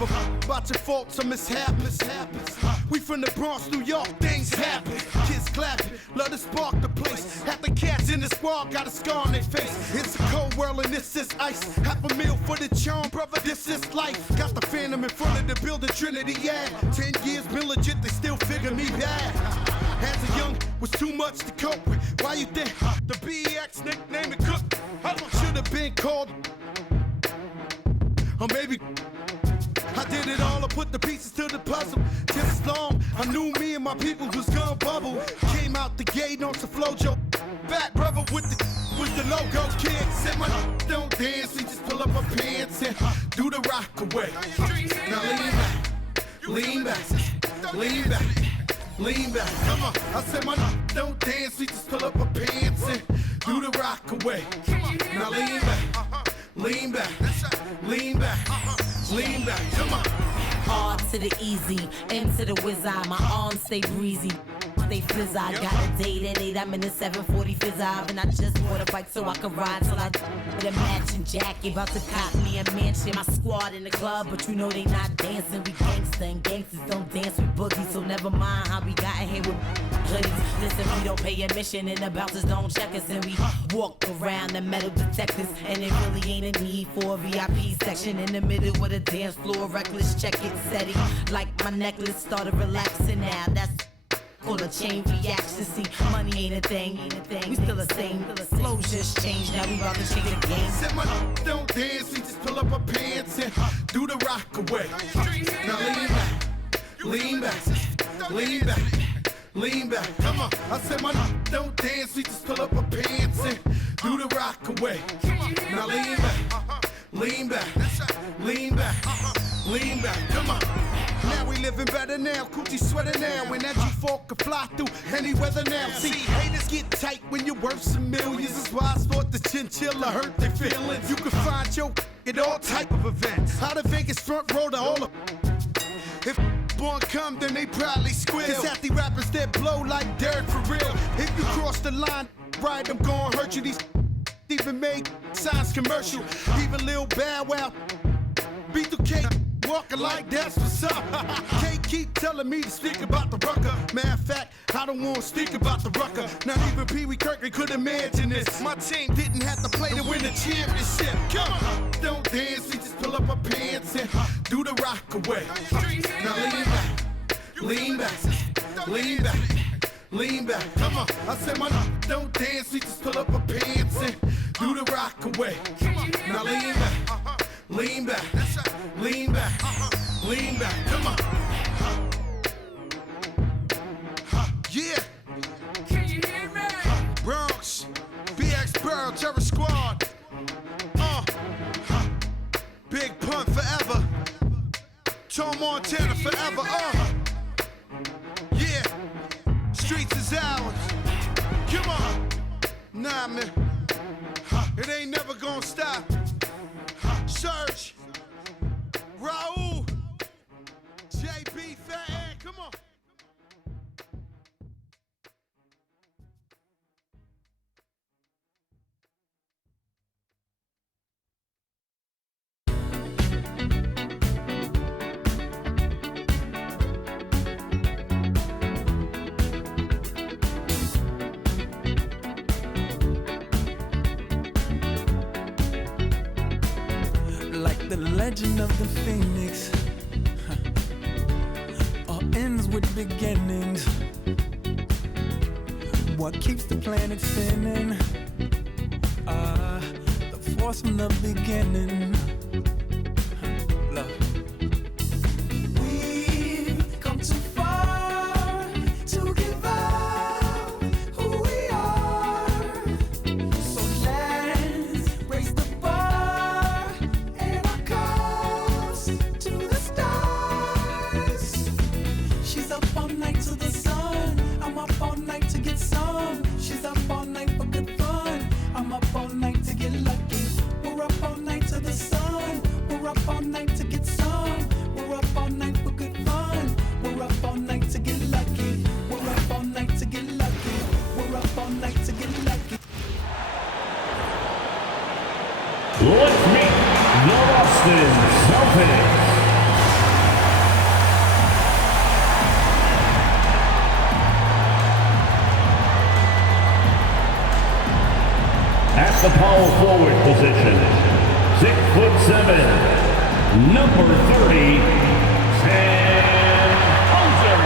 give a about your faults or mishaps. We from the Bronx, New York, things happen. Kids clapping, love to spark the place. Half the cats in the squad got a scar on their face. It's a cold world and this is ice. Half a meal for the charm, brother, this is life. Got the phantom in front of the building, Trinity, yeah. 10 years been legit, they still figure me bad. As a young, was too much to cope with. Why you think the BX nickname it Cook? Should have been called, or maybe I did it all, I put the pieces to the puzzle. Just as long, I knew me and my people was gonna bubble. Came out the gate on some flojo. Back brother with the logo kid. Said my don't dance, we just pull up our pants and do the rock away. Now lean back, lean back, lean back. Come on, I said my don't dance, we just pull up our pants and do the rock away. Now lean back, lean back, lean back. Lean back, come on. R to the easy, M to the whiz eye. My arms stay breezy, stay fizz eye. Got a date at 8, I'm in the 740 fizz eye. And I just bought a bike so I can ride till I with a matching jacket. About to cop me a mansion. My squad in the club, but you know they not dancing. We gangsta and gangsters don't dance with boogies. So never mind how we got in here with hoodies. Listen, we don't pay admission and the bouncers don't check us. And we walk around the metal detectors. And it really ain't a need for a VIP section in the middle with a dance floor. Reckless, check it, steady. Like my necklace started relaxing now. That's called a chain reaction. See, money ain't a thing. We still the same. Flows just changed. Now we about to change the game. Said my don't dance, we just pull up our pants and do the rock away. Now lean back, lean back, lean back. Come on, I said my don't dance, we just pull up our pants and do the rock away. Now lean back, lean back, lean back, lean back. Come on. Now we living better now, coochie sweater now. And that G4 can fly through any weather now. See, haters get tight when you're worth some millions. That's why I thought the chinchilla hurt their feelings. You can find your at all type of events. Out of Vegas front row to all of. If born come, then they probably squeal. Cause half the rappers that blow like dirt for real. If you cross the line, right, I'm gonna hurt you. These even make signs commercial. Even Lil Bow Wow beat the cake. Walking like that's what's up. Can't keep telling me to speak about the rucker. Matter of fact, I don't want to speak about the rucker. Not even Pee Wee Kirkland could imagine this. My team didn't have to play to win the championship. Come on, don't dance, we just pull up our pants and do the rock away. Now lean back, lean back, lean back. Come on, I said my don't dance, we just pull up our pants and do the rock away. Now lean back. Lean back, lean back, lean back, come on. Yeah. Can you hear me? Bronx, BX Burrow, Terror Squad. Big Pun forever. Tom Montana forever. Yeah. Streets is ours. Come on. Nah, man. It ain't never gonna stop. Search, Raul, JB, Fat Ed, come on. The legend of the Phoenix all ends with beginnings. What keeps the planet spinning? The force from the beginning. Love. We've come too far to give up who we are. So let's raise the bar. To the stars. She's up all night to the sun. I'm up all night to get some. She's up all night for good fun. I'm up all night to get lucky. We're up all night to the sun. We're up all night to get some. We're up all night for good fun. We're up all night to get lucky. We're up all night to get lucky. We're up all night to get lucky. Let's meet the Boston Celtics. At the power forward position, 6'7", number 30, Sam Hauser.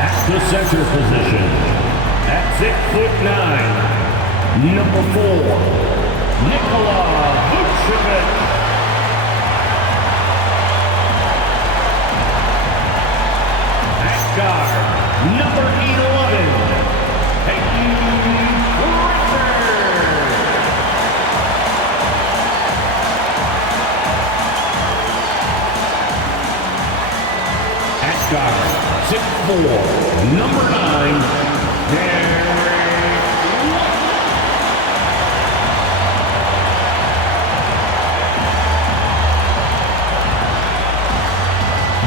At the center position, at 6'9", number 4, Nikola Vucevic. At guard, number 11, Peyton Brunson. At guard, 6'4", number 9,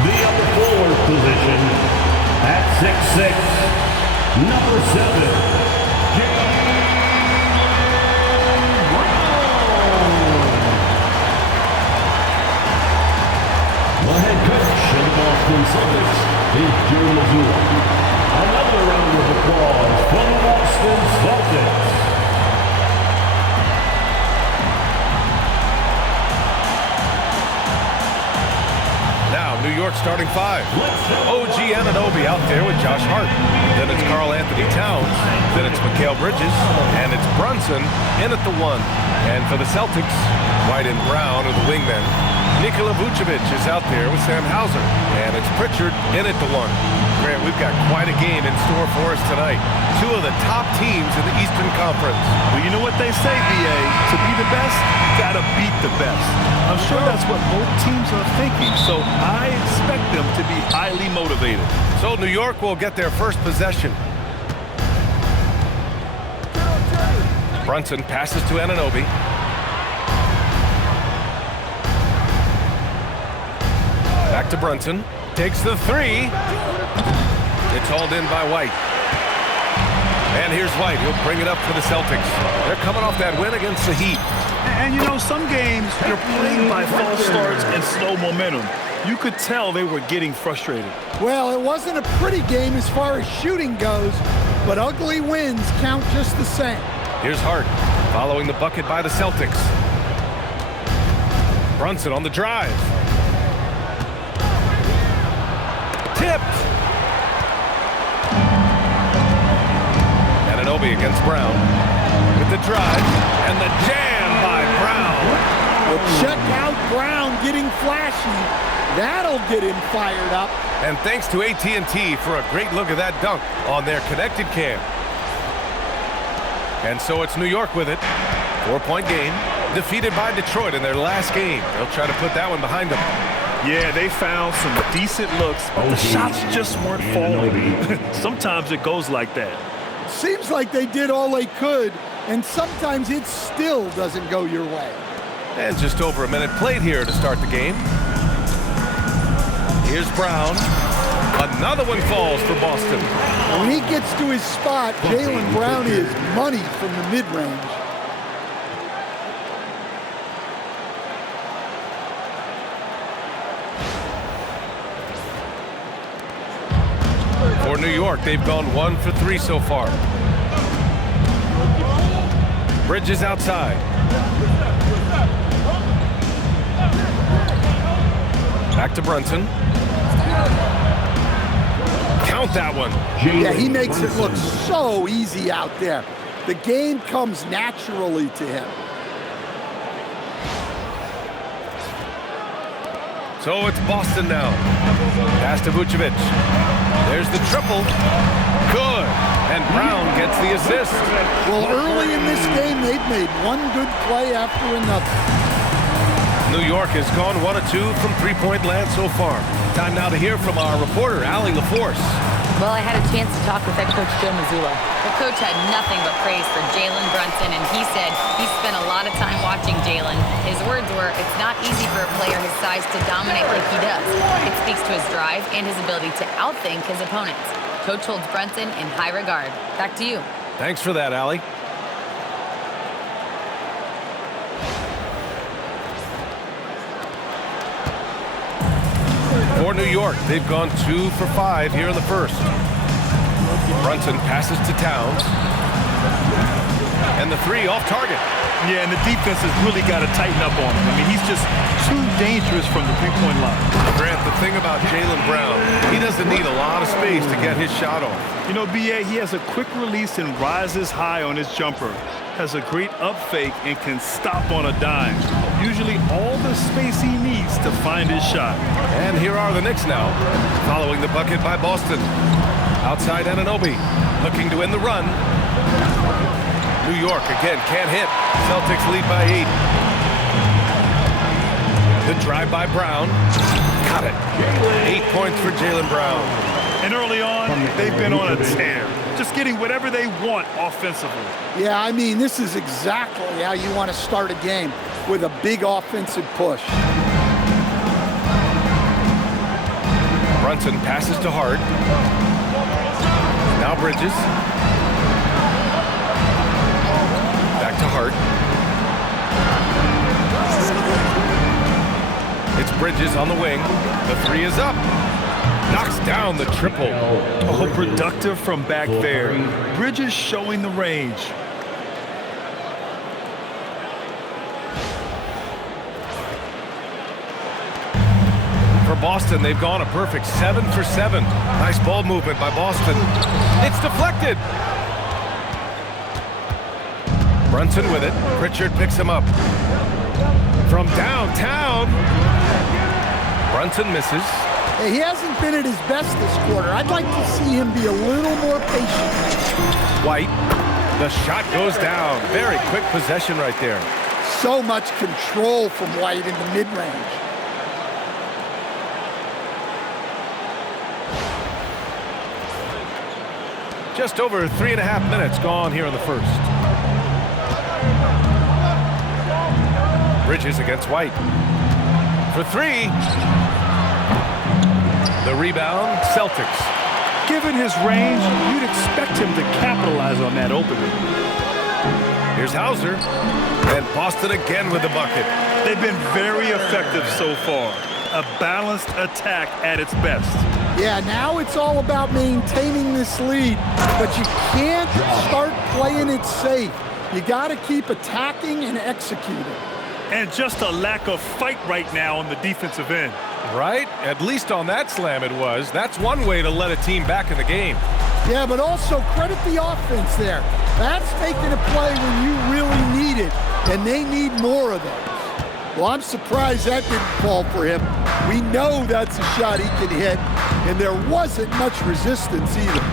the upper forward position at 6'6", number 7, Jaylen Brown. The head coach of the Boston Celtics is Jaylen. Another round of applause for the Boston Celtics. New York starting five. OG Anunoby out there with Josh Hart. Then it's Karl Anthony Towns. Then it's Mikal Bridges. And it's Brunson in at the 1. And for the Celtics, White and Brown are the wingmen. Nikola Vucevic is out there with Sam Hauser. And it's Pritchard in at the 1. Grant, we've got quite a game in store for us tonight. Two of the top teams in the Eastern Conference. Well, you know what they say, BA. To be the best, gotta beat the best. I'm sure that's what both teams are thinking, so I expect them to be highly motivated. So New York will get their first possession. Brunson passes to Anunoby. Back to Brunson. Takes the 3. It's hauled in by White. And here's White. He'll bring it up for the Celtics. They're coming off that win against the Heat. And you know, some games you're playing by false starts and slow momentum. You could tell they were getting frustrated. Well, it wasn't a pretty game as far as shooting goes, but ugly wins count just the same. Here's Hart following the bucket by the Celtics. Brunson on the drive. Tipped. Anunoby against Brown with the drive and the jam by Brown. Well, check out Brown getting flashy. That'll get him fired up. And thanks to AT&T for a great look at that dunk on their connected cam. And so it's New York with it. 4-point game. Defeated by Detroit in their last game. They'll try to put that one behind them. Yeah, they found some decent looks, but the shots just weren't falling. Sometimes it goes like that. Seems like they did all they could, and sometimes it still doesn't go your way. And just over a minute played here to start the game. Here's Brown. Another one falls for Boston. When he gets to his spot, Jaylen Brown is money from the mid-range. For New York, they've gone 1 for 3 so far. Bridges outside. Back to Brunson. Count that one. Yeah, he makes it look so easy out there. The game comes naturally to him. So it's Boston now. Pass to Vucevic. There's the triple. Good. And Brown gets the assist. Well, early in this game, they've made one good play after another. New York has gone 1 of 2 from three-point land so far. Time now to hear from our reporter, Allie LaForce. Well, I had a chance to talk with head coach Joe Mazzulla. The coach had nothing but praise for Jalen Brunson, and he said he spent a lot of time watching Jalen. His words were, it's not easy for a player his size to dominate like he does. It speaks to his drive and his ability to outthink his opponents. Coach holds Brunson in high regard. Back to you. Thanks for that, Allie. For New York, they've gone 2 for 5 here in the first. Brunson passes to Towns. And the three off target. Yeah, and the defense has really got to tighten up on him. I mean, he's just too dangerous from the three-point line. Grant, the thing about Jaylen Brown, he doesn't need a lot of space to get his shot off. You know, B.A., he has a quick release and rises high on his jumper. Has a great up fake and can stop on a dime. Usually all the space he needs to find his shot. And here are the Knicks now, following the bucket by Boston. Outside Anunoby, looking to end the run. New York again can't hit. Celtics lead by 8. The drive by Brown. Got it. 8 points for Jaylen Brown. And early on, they've been on a tear. Just getting whatever they want offensively. Yeah, I mean, this is exactly how you want to start a game, with a big offensive push. Brunson passes to Hart. Now Bridges. Back to Hart. It's Bridges on the wing. The three is up. Knocks down the triple. Oh, productive from back there. Bridges showing the range. For Boston, they've gone a perfect 7 for 7. Nice ball movement by Boston. It's deflected. Brunson with it. Pritchard picks him up. From downtown. Brunson misses. Hey, he hasn't been at his best this quarter. I'd like to see him be a little more patient. White. The shot goes down. Very quick possession right there. So much control from White in the mid-range. Just over 3.5 minutes gone here in the first. Bridges against White. For three. The rebound, Celtics. Given his range, you'd expect him to capitalize on that opening. Here's Hauser. And Boston again with the bucket. They've been very effective so far. A balanced attack at its best. Yeah, now it's all about maintaining this lead, but you can't start playing it safe. You got to keep attacking and executing. And just a lack of fight right now on the defensive end. Right? At least on that slam it was. That's one way to let a team back in the game. Yeah, but also credit the offense there. That's making a play when you really need it, and they need more of those. Well, I'm surprised that didn't fall for him. We know that's a shot he can hit, and there wasn't much resistance either.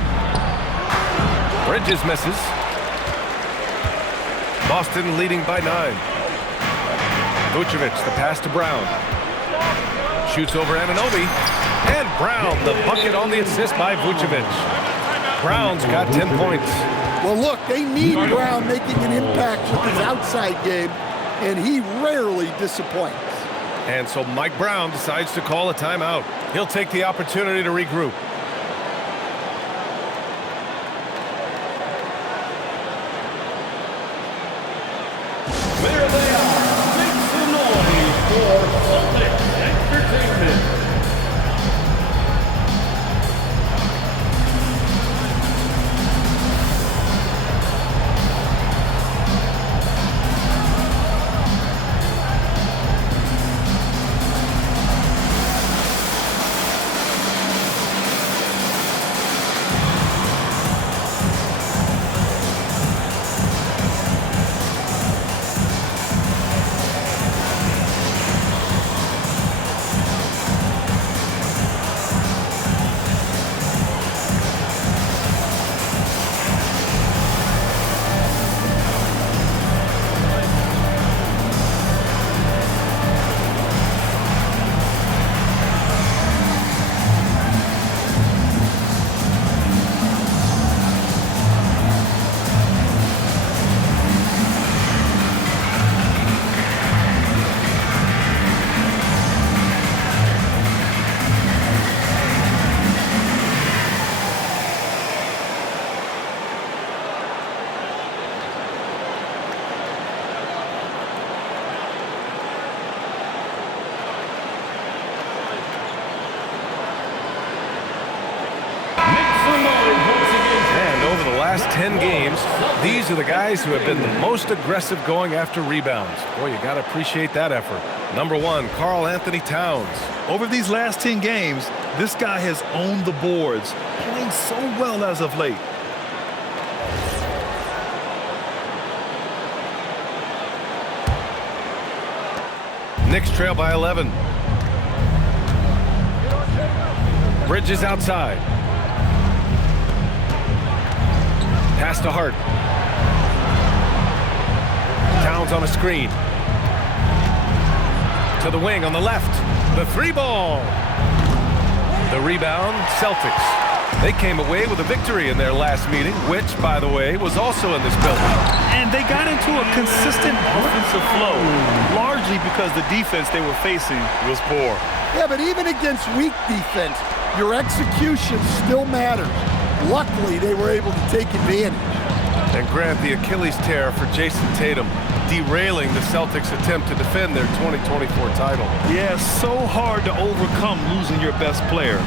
Bridges misses. Boston leading by 9. Vucevic, the pass to Brown. Shoots over Anunoby. And Brown, the bucket on the assist by Vucevic. Brown's got 10 points. Well, look, they need Brown making an impact with his outside game, and he rarely disappoints. And so Mike Brown decides to call a timeout. He'll take the opportunity to regroup. There they are. Make some noise for Celtics Entertainment. 10 games, these are the guys who have been the most aggressive going after rebounds. Boy, you got to appreciate that effort. Number 1, Karl Anthony Towns. Over these last 10 games, this guy has owned the boards, playing so well as of late. Knicks trail by 11. Bridges outside. Pass to Hart. Towns on a screen. To the wing on the left. The 3-ball. The rebound, Celtics. They came away with a victory in their last meeting, which, by the way, was also in this building. And they got into a consistent offensive flow, largely because the defense they were facing was poor. Yeah, but even against weak defense, your execution still matters. Luckily, they were able to take advantage. And grant the Achilles tear for Jason Tatum, derailing the Celtics' attempt to defend their 2024 title. Yeah, so hard to overcome losing your best player.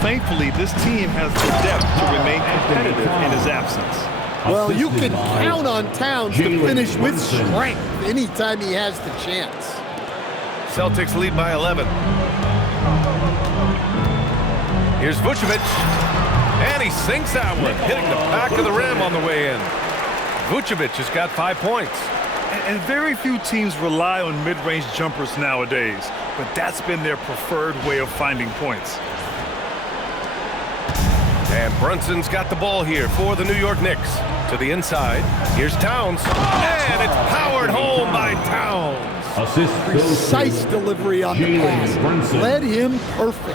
Thankfully, this team has the depth to remain competitive in his absence. Well, you can count on Towns to finish with strength anytime he has the chance. Celtics lead by 11. Here's Vucevic, and he sinks that one, hitting the back of the rim on the way in. Vucevic has got 5 points. And very few teams rely on mid-range jumpers nowadays, but that's been their preferred way of finding points. And Brunson's got the ball here for the New York Knicks. To the inside, here's Towns, and it's powered home by Towns. Precise delivery on the pass. Led him perfectly.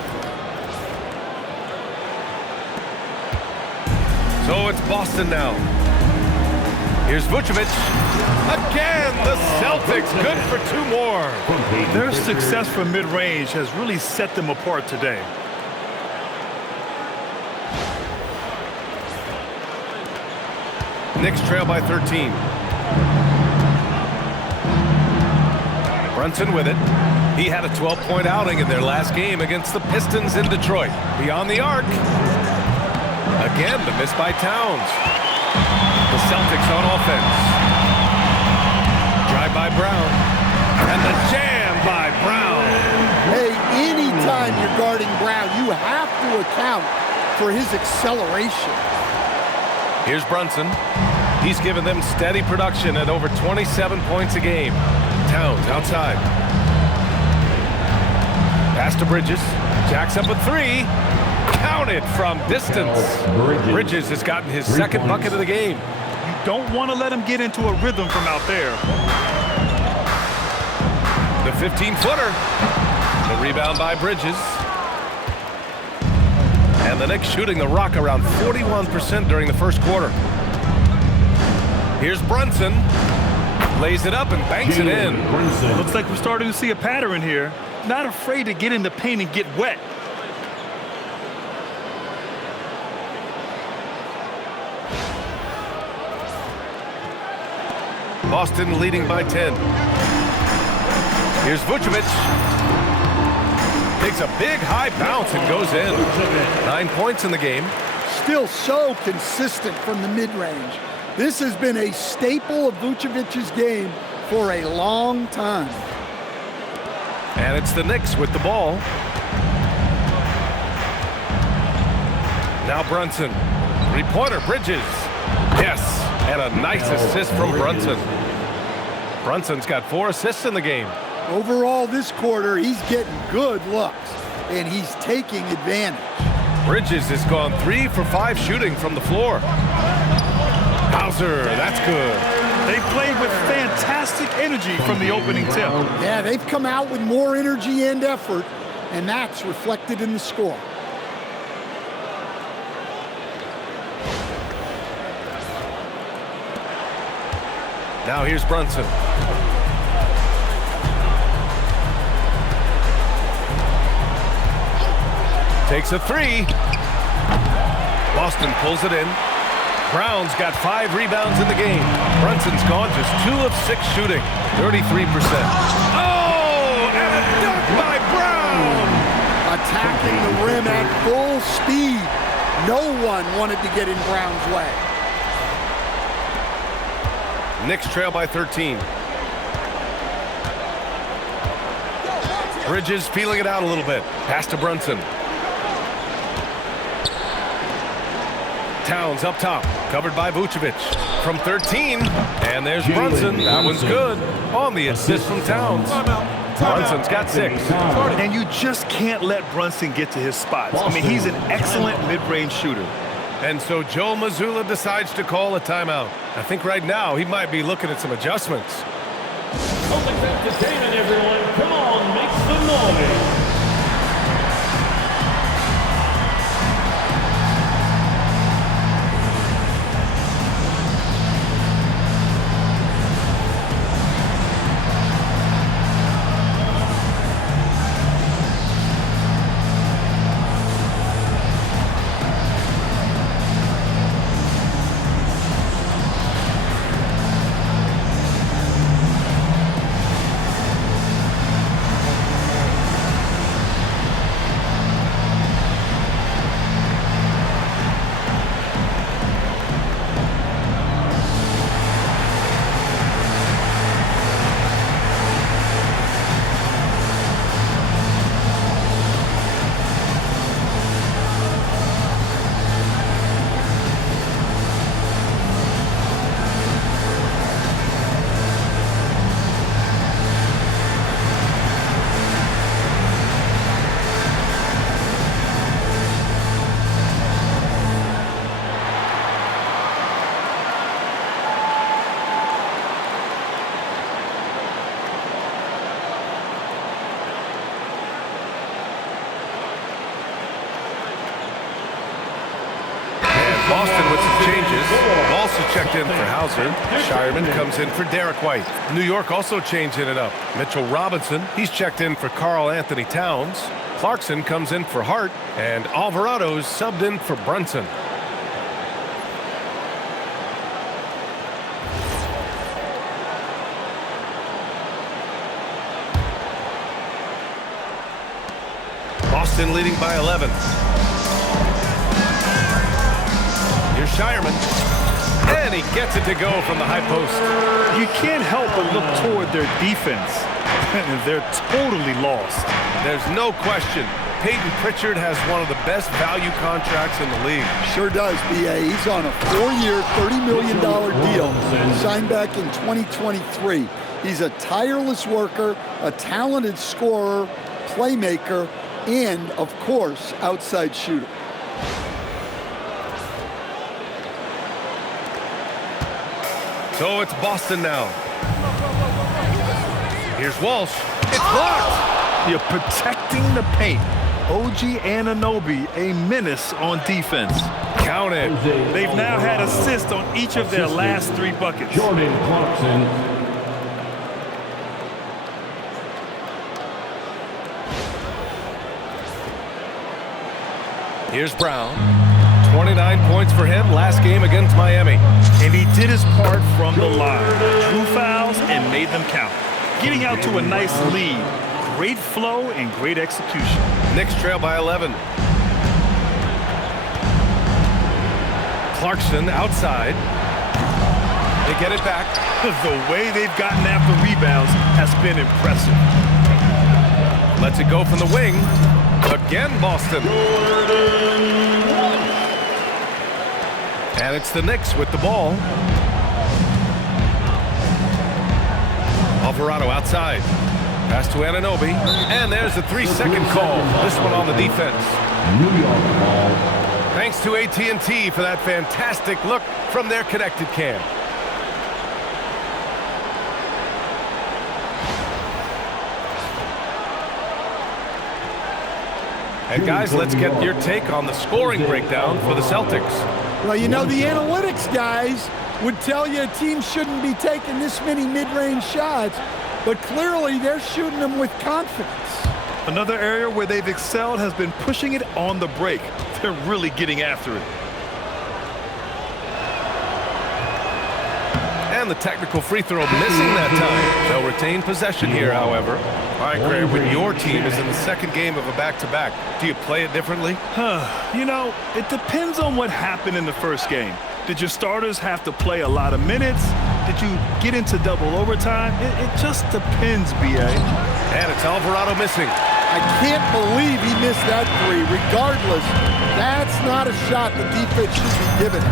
So it's Boston now. Here's Vucevic. Again, the Celtics good for 2 more. Their success from mid-range has really set them apart today. Knicks trail by 13. Brunson with it. He had a 12-point outing in their last game against the Pistons in Detroit. Beyond the arc. Again, the miss by Towns. The Celtics on offense. Drive by Brown. And the jam by Brown. Hey, anytime you're guarding Brown, you have to account for his acceleration. Here's Brunson. He's given them steady production at over 27 points a game. Towns outside. Pass to Bridges. Jacks up a 3. Counted from distance. Bridges has gotten his second bucket of the game. You don't want to let him get into a rhythm from out there. The 15-footer. The rebound by Bridges. And the Knicks shooting the rock around 41% during the first quarter. Here's Brunson. Lays it up and banks it in. Looks like we're starting to see a pattern here. Not afraid to get in the paint and get wet. Boston leading by 10. Here's Vucevic. Takes a big high bounce and goes in. 9 points in the game. Still so consistent from the mid-range. This has been a staple of Vucevic's game for a long time. And it's the Knicks with the ball. Now Brunson. 3-pointer, Bridges. Yes, and a nice assist from Brunson. Brunson's got 4 assists in the game. Overall, this quarter, he's getting good looks, and he's taking advantage. Bridges has gone 3 for 5 shooting from the floor. Hauser, that's good. They played with fantastic energy from the opening tip. Yeah, they've come out with more energy and effort, and that's reflected in the score. Now here's Brunson. Takes a 3. Boston pulls it in. Brown's got 5 rebounds in the game. Brunson's gone just 2 of 6 shooting, 33%. Oh, and a dunk by Brown! Attacking the rim at full speed. No one wanted to get in Brown's way. Knicks trail by 13. Bridges feeling it out a little bit. Pass to Brunson. Towns up top, covered by Vucevic. From 13, and there's Brunson. That one's good on the assist from Towns. Brunson's got 6. And you just can't let Brunson get to his spots. I mean, he's an excellent mid-range shooter. And so Joe Mazzulla decides to call a timeout. I think right now he might be looking at some adjustments. Celtics entertainment, everyone. Come on, make some noise. Boston with some changes. Also checked in for Hauser. Shireman comes in for Derek White. New York also changing it up. Mitchell Robinson, he's checked in for Karl Anthony Towns. Clarkson comes in for Hart. And Alvarado's subbed in for Brunson. Boston leading by 11. Here's Shireman, and he gets it to go from the high post. You can't help but look toward their defense. They're totally lost. There's no question. Peyton Pritchard has one of the best value contracts in the league. Sure does, B.A. He's on a 4-year, $30 million deal, signed back in 2023. He's a tireless worker, a talented scorer, playmaker, and, of course, outside shooter. So it's Boston now. Here's Walsh. It's blocked. You're protecting the paint. OG Anunoby, a menace on defense. Count it. They've now had assists on each of their last 3 buckets. Jordan Clarkson. Here's Brown. 29 points for him last game against Miami. And he did his part from the line. Drew fouls and made them count. Getting out to a nice lead. Great flow and great execution. Knicks trail by 11. Clarkson outside. They get it back. The way they've gotten after rebounds has been impressive. Lets it go from the wing. Again, Boston. And it's the Knicks with the ball. Alvarado outside. Pass to Anunoby. And there's the 3-second call. This one on the defense. New York ball. Thanks to AT&T for that fantastic look from their connected cam. And guys, let's get your take on the scoring breakdown for the Celtics. Well, you know, the analytics guys would tell you a team shouldn't be taking this many mid-range shots, but clearly they're shooting them with confidence. Another area where they've excelled has been pushing it on the break. They're really getting after it. And the technical free throw missing that time. They'll retain possession here, however. All right, Greg, when your team is in the second game of a back-to-back, do you play it differently? You know, it depends on what happened in the first game. Did your starters have to play a lot of minutes? Did you get into double overtime? It just depends, B.A. And it's Alvarado missing. I can't believe he missed that three. Regardless, that's not a shot the defense should be giving.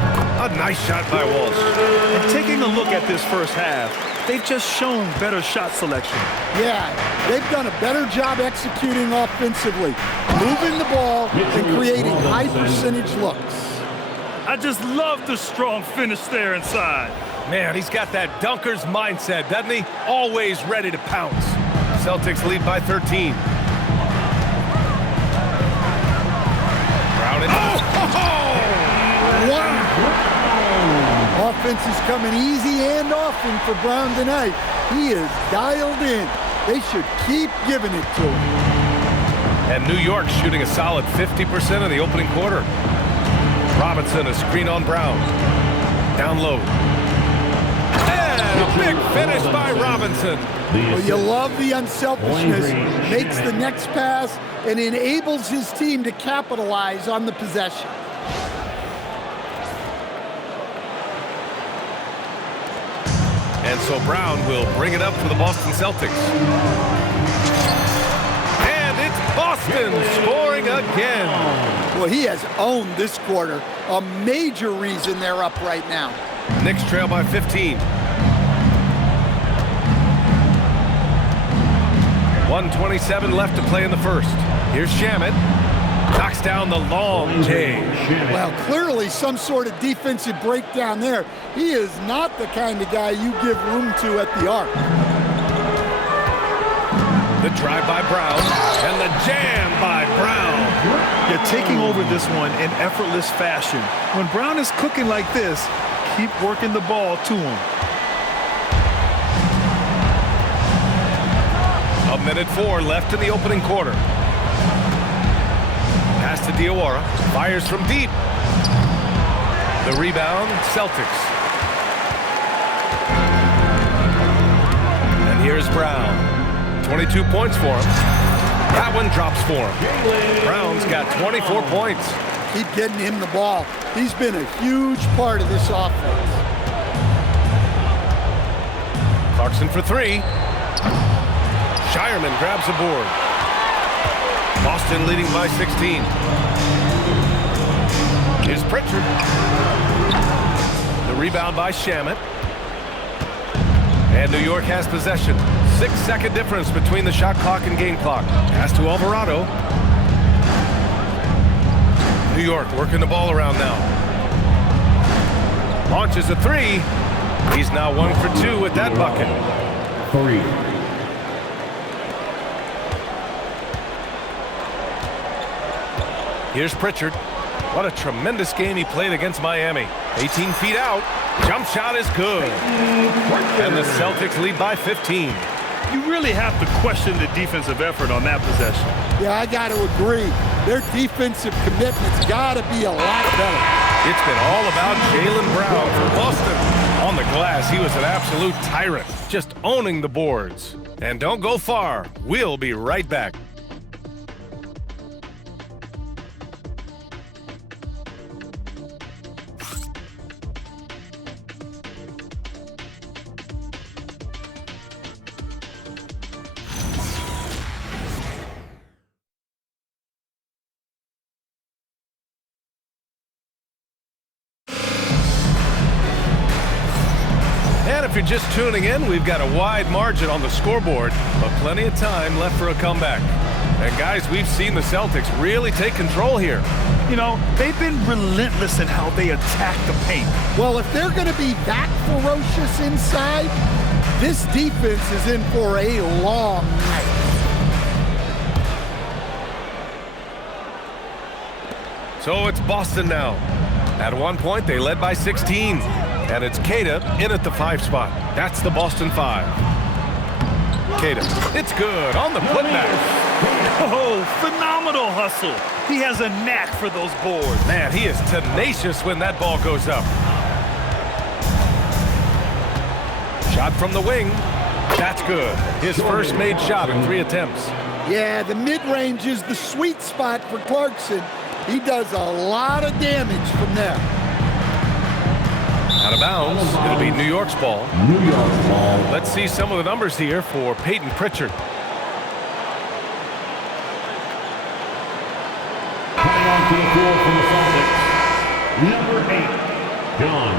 A nice shot by Walsh. And taking a look at this first half, they've just shown better shot selection. Yeah, they've done a better job executing offensively, moving the ball and creating high percentage looks. I just love the strong finish there inside. Man, he's got that dunker's mindset, doesn't he? Always ready to pounce. Celtics lead by 13. Brown in. Wow! Offense is coming easy and often for Brown tonight. He is dialed in. They should keep giving it to him. And New York shooting a solid 50% in the opening quarter. Robinson, a screen on Brown. Down low. And a big finish by Robinson. Well, you love the unselfishness. Makes the next pass and enables his team to capitalize on the possession. And so Brown will bring it up for the Boston Celtics. And it's Boston scoring again. Well, he has owned this quarter. A major reason they're up right now. Knicks trail by 15. 1:27 left to play in the first. Here's Shamet. Knocks down the long J. Well, clearly some sort of defensive breakdown there. He is not the kind of guy you give room to at the arc. The drive by Brown and the jam by Brown. You're taking over this one in effortless fashion. When Brown is cooking like this, keep working the ball to him. A minute 4 left in the opening quarter. Pass to Diawara. Fires from deep. The rebound, Celtics. And here's Brown. 22 points for him. That one drops for him. Brown's got 24 points. Keep getting him the ball. He's been a huge part of this offense. Clarkson for 3. Shireman grabs the board. Boston leading by 16. Here's Pritchard. The rebound by Shamet. And New York has possession. 6-second difference between the shot clock and game clock. Pass to Alvarado. New York working the ball around now. Launches a 3. He's now 1 for 2 with that bucket. 3. Here's Pritchard. What a tremendous game he played against Miami. 18 feet out. Jump shot is good. And the Celtics lead by 15. You really have to question the defensive effort on that possession. Yeah, I got to agree. Their defensive commitment's got to be a lot better. It's been all about Jaylen Brown for Boston. On the glass, he was an absolute tyrant, just owning the boards. And don't go far. We'll be right back. And if you're just tuning in, we've got a wide margin on the scoreboard, but plenty of time left for a comeback. And guys, we've seen the Celtics really take control here. You know, they've been relentless in how they attack the paint. Well, if they're going to be that ferocious inside, this defense is in for a long night. So it's Boston now. At one point, they led by 16. And it's Queta in at the 5 spot. That's the Boston 5. Queta, it's good on the putback. Oh, phenomenal hustle. He has a knack for those boards. Man, he is tenacious when that ball goes up. Shot from the wing. That's good. His first made shot in 3 attempts. Yeah, the mid-range is the sweet spot for Clarkson. He does a lot of damage from there. Out of bounds. It'll be New York's ball. New York's ball. Let's see some of the numbers here for Peyton Pritchard. Coming on to the floor from the Celtics, number 8, John.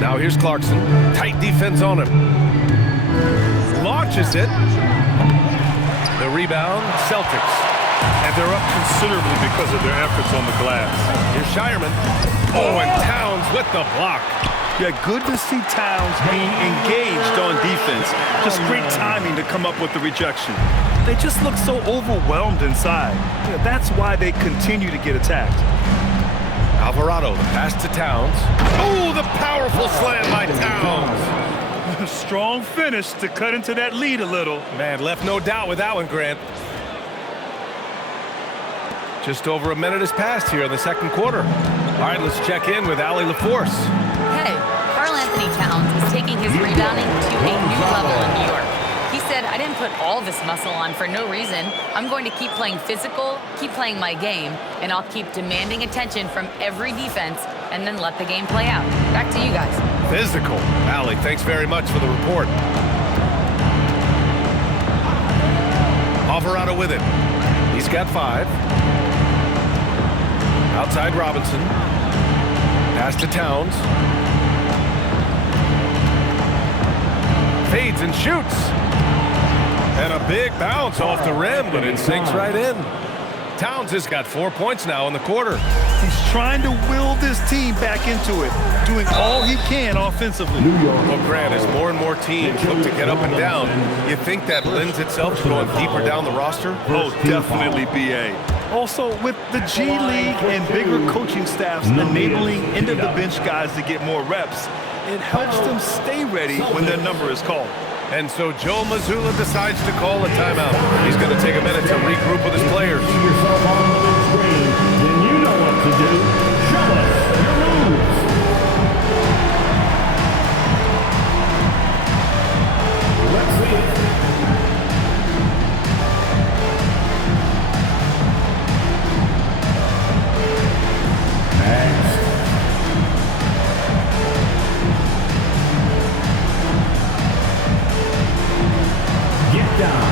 Now here's Clarkson. Tight defense on him. Launches it. The rebound, Celtics. And they're up considerably because of their efforts on the glass. Here's Shireman. Oh, and Towns with the block. Yeah, good to see Towns being engaged on defense. Just great timing to come up with the rejection. They just look so overwhelmed inside. Yeah, that's why they continue to get attacked. Alvarado, the pass to Towns. Oh, the powerful slam by Towns. Strong finish to cut into that lead a little. Man, left no doubt with that one, Grant. Just over a minute has passed here in the second quarter. All right, let's check in with Allie LaForce. Hey, Karl Anthony Towns is taking his rebounding to a new level in New York. He said, I didn't put all this muscle on for no reason. I'm going to keep playing physical, keep playing my game, and I'll keep demanding attention from every defense and then let the game play out. Back to you guys. Physical. Allie, thanks very much for the report. Alvarado with it. He's got 5. Outside Robinson. Pass to Towns. Fades and shoots. And a big bounce off the rim, but it sinks right in. Towns has got 4 points now in the quarter. He's trying to will this team back into it, doing all he can offensively. Well, Grant, as more and more teams look to get up and down, you think that lends itself to going deeper down the roster? Oh, definitely, B.A. Also, with the G League and bigger coaching staffs enabling end-of-the-bench guys to get more reps, it helps them stay ready when their number is called. And so Joe Mazzulla decides to call a timeout. He's going to take a minute to regroup with his players. See yourself on the big screen, then you know what to do. Show us your moves. Let's see it. Next. Get down.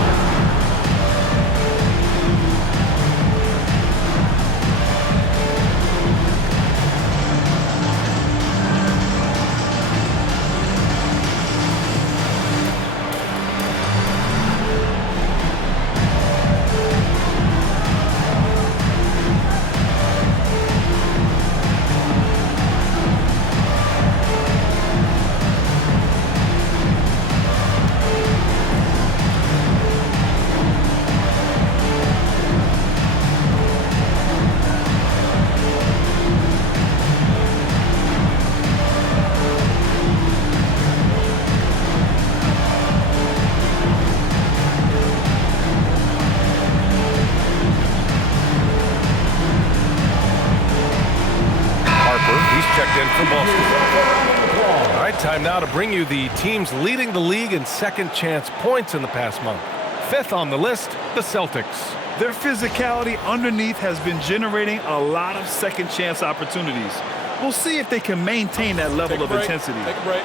Time now to bring you the teams leading the league in second chance points in the past month. 5th on the list, the Celtics. Their physicality underneath has been generating a lot of second chance opportunities. We'll see if they can maintain that level of intensity. Take a break.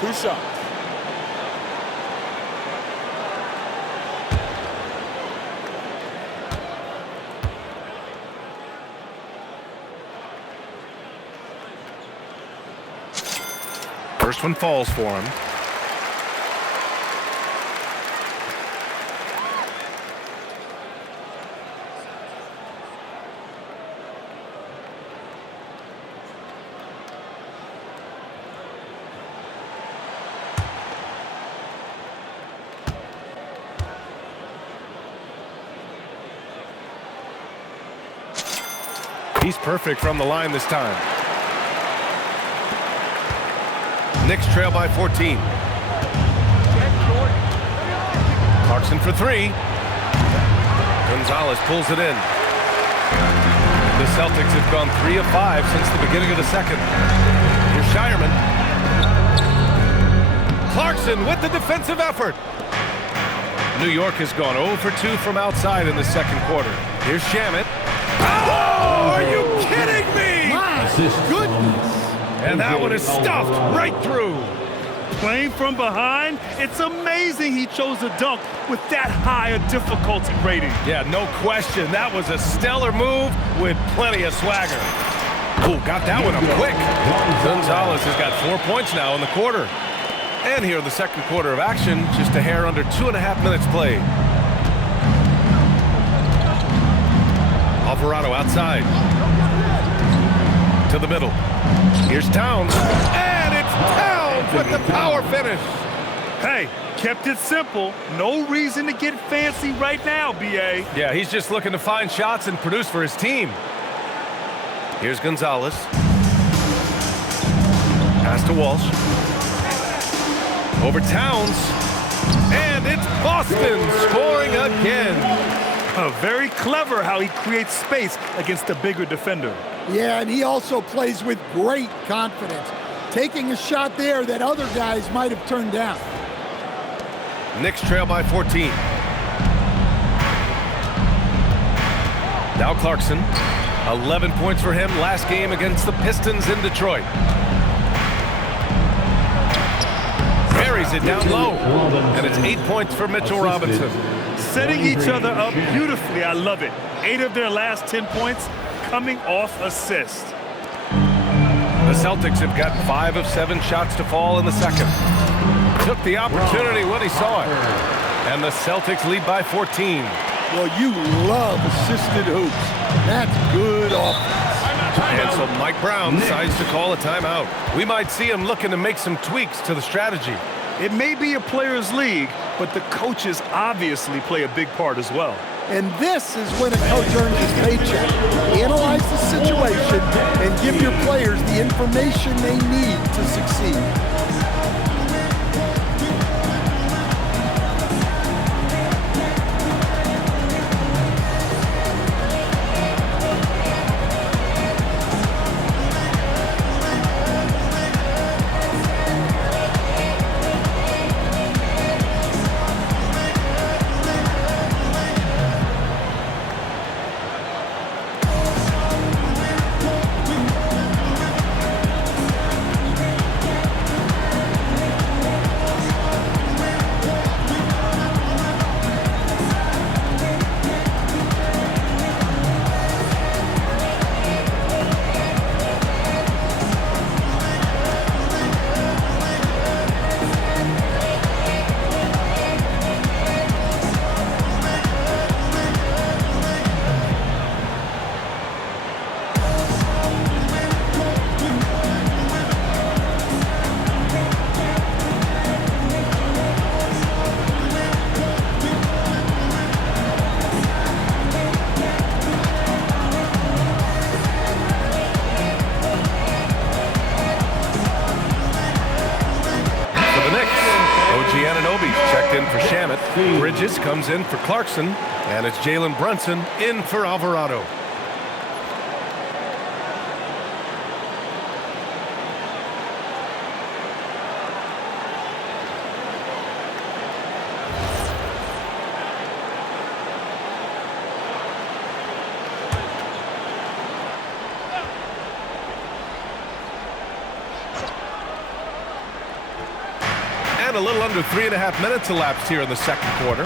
2 shots. First one falls for him. He's perfect from the line this time. Knicks trail by 14. Clarkson for 3. Gonzalez pulls it in. The Celtics have gone 3 of 5 since the beginning of the second. Shireman. Clarkson with the defensive effort. New York has gone 0 for 2 from outside in the second quarter. Here's Shamet. Oh, are you kidding me? My goodness. And that one is stuffed right through. Playing from behind, it's amazing he chose a dunk with that high a difficulty rating. Yeah, no question. That was a stellar move with plenty of swagger. Oh, got that one up quick. Gonzalez has got 4 points now in the quarter. And here in the second quarter of action, just a hair under 2.5 minutes played. Alvarado outside. To the middle. Here's Towns. And it's Towns with the power finish. Hey, kept it simple. No reason to get fancy right now, B.A. Yeah, he's just looking to find shots and produce for his team. Here's Gonzalez. Pass to Walsh. Over Towns. And it's Boston scoring again. Very clever how he creates space against the bigger defender. Yeah, and he also plays with great confidence, taking a shot there that other guys might have turned down. Knicks trail by 14. Now Clarkson. 11 points for him last game against the Pistons in Detroit. Buries it down low. And it's 8 points for Mitchell Robinson. Setting each other up beautifully. I love it. 8 of their last 10 points coming off assist. The Celtics have gotten 5 of 7 shots to fall in the second. Took the opportunity when he saw it. And the Celtics lead by 14. Well, you love assisted hoops. That's good offense. And so Mike Brown decides to call a timeout. We might see him looking to make some tweaks to the strategy. It may be a players' league, but the coaches obviously play a big part as well. And this is when a coach earns his paycheck. Analyze the situation and give your players the information they need to succeed. Checked in for Shamet. Bridges comes in for Clarkson. And it's Jalen Brunson in for Alvarado. A little under 3.5 minutes elapsed here in the second quarter.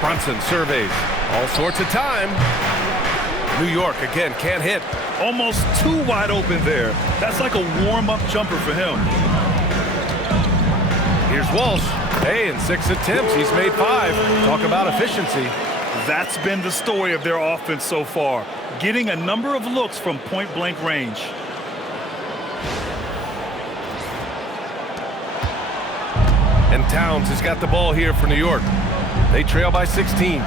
Brunson surveys all sorts of time. New York again can't hit. Almost too wide open there. That's like a warm-up jumper for him. Here's Walsh. Hey, in 6 attempts, he's made 5. Talk about efficiency. That's been the story of their offense so far. Getting a number of looks from point-blank range. And Towns has got the ball here for New York. They trail by 16.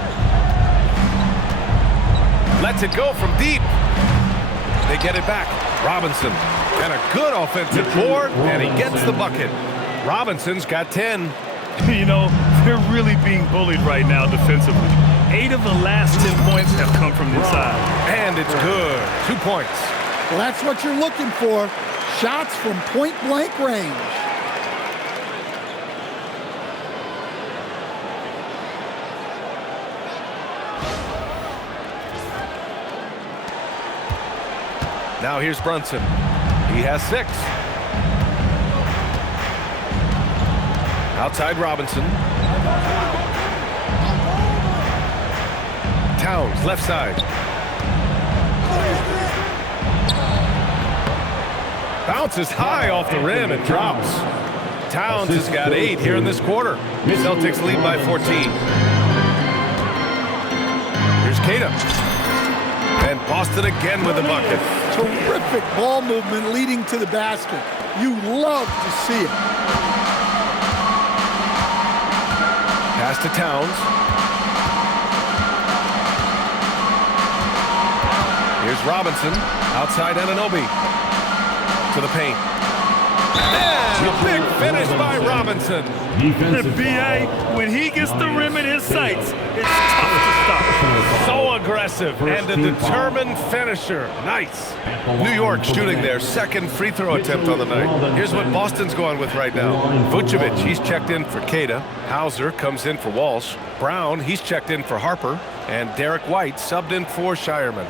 Lets it go from deep. They get it back. Robinson. And a good offensive board, and he gets the bucket. Robinson's got 10. You know, they're really being bullied right now defensively. 8 of the last 10 points have come from inside. And it's good. 2 points. Well, that's what you're looking for. Shots from point-blank range. Now here's Brunson. He has 6. Outside Robinson. Towns, left side. Bounces high off the rim and drops. Towns has got 8 here in this quarter. Celtics lead by 14. Here's Kata. And Boston again with the bucket. Terrific ball movement leading to the basket. You love to see it. Pass to Towns. Here's Robinson. Outside Anunoby. To the paint. And a big finish by Robinson. The BA, when he gets the rim in his sights, it's tough to stop. So aggressive and a determined finisher. Nice. New York shooting their second free throw attempt on the night. Here's what Boston's going with right now. Vucevic, he's checked in for Kata. Hauser comes in for Walsh. Brown, he's checked in for Harper. And Derek White subbed in for Shireman.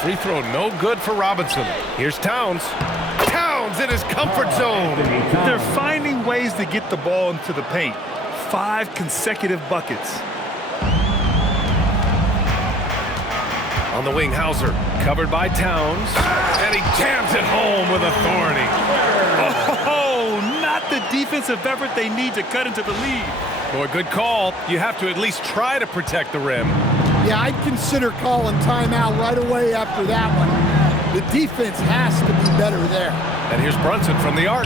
Free throw no good for Robinson. Here's Towns. Towns in his comfort zone. They're finding ways to get the ball into the paint. 5 consecutive buckets. On the wing, Hauser. Covered by Towns. And he jams it home with authority. Oh, not the defensive effort they need to cut into the lead. Boy, good call. You have to at least try to protect the rim. Yeah, I'd consider calling timeout right away after that one. The defense has to be better there. And here's Brunson from the arc.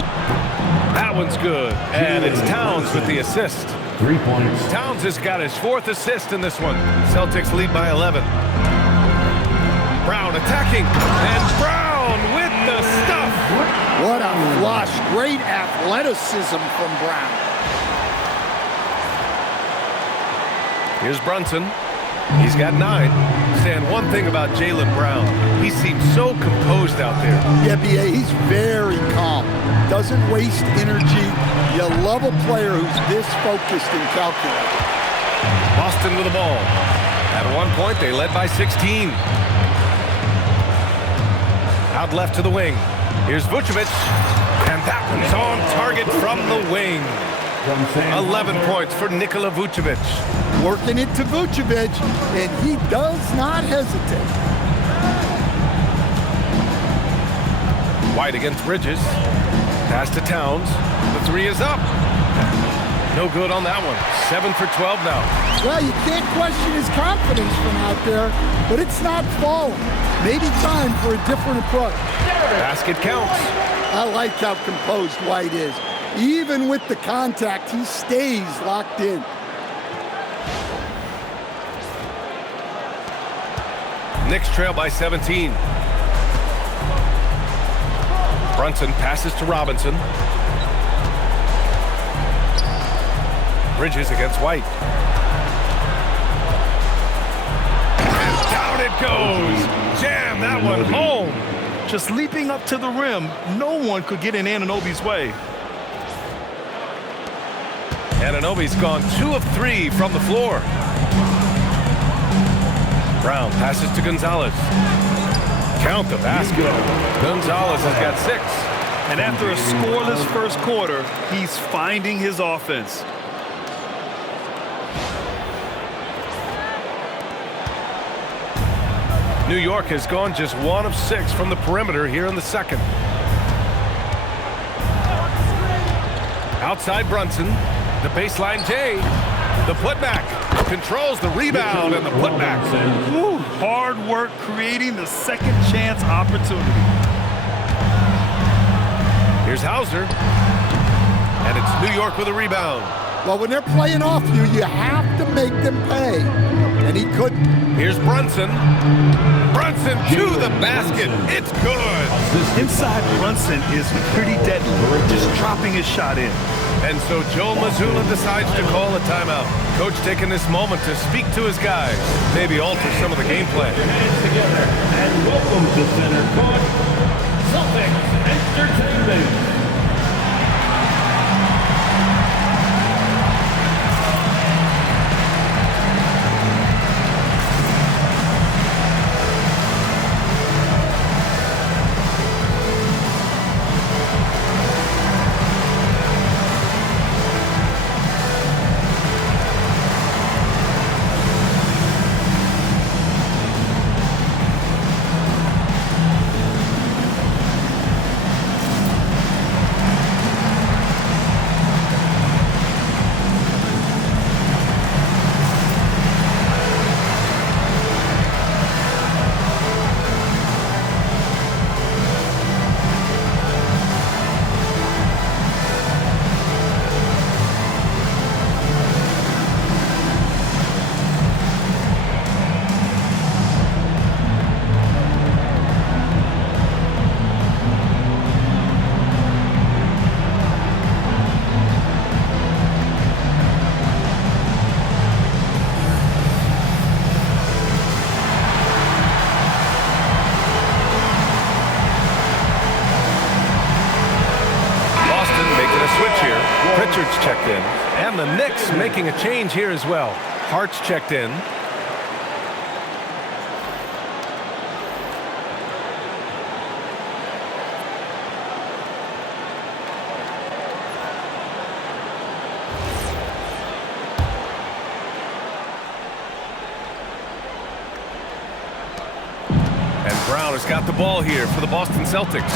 That one's good. And it's Towns with the assist. 3 points. Towns has got his 4th assist in this one. Celtics lead by 11. Brown attacking. And Brown with the stuff. What a flush. Great athleticism from Brown. Here's Brunson. He's got 9. Saying one thing about Jaylen Brown. He seems so composed out there. Yeah, B.A., he's very calm. Doesn't waste energy. You love a player who's this focused and calculated. Boston with the ball. At one point, they led by 16. Out left to the wing. Here's Vucevic. And that one's on target from the wing. 11 points for Nikola Vucevic. Working it to Vucevic, and he does not hesitate. White against Bridges. Pass to Towns. The 3 is up. No good on that one. 7 for 12 now. Well, you can't question his confidence from out there, but it's not falling. Maybe time for a different approach. Basket counts. I like how composed White is. Even with the contact, he stays locked in. Knicks trail by 17. Brunson passes to Robinson. Bridges against White. And down it goes. Jam that one home. Just leaping up to the rim, no one could get in Anunoby's way. Anunoby's gone 2 of 3 from the floor. Brown passes to Gonzalez. Count the basket. Gonzalez has got 6. And after a scoreless first quarter, he's finding his offense. New York has gone just 1 of 6 from the perimeter here in the second. Outside Brunson. The baseline J. The putback. Controls the rebound and the putback. Ooh, hard work creating the second chance opportunity. Here's Hauser. And it's New York with a rebound. Well, when they're playing off you, you have to make them pay. And and he couldn't. Here's Brunson. Brunson to the basket. It's good. Inside Brunson is pretty deadly, just dropping his shot in. And so Joe Mazzulla decides to call a timeout. Coach taking this moment to speak to his guys, maybe alter some of the game plan. Together and welcome to center court, Celtics Entertainment. Checked in, and the Knicks making a change here as well. Hart's checked in. And Brown has got the ball here for the Boston Celtics.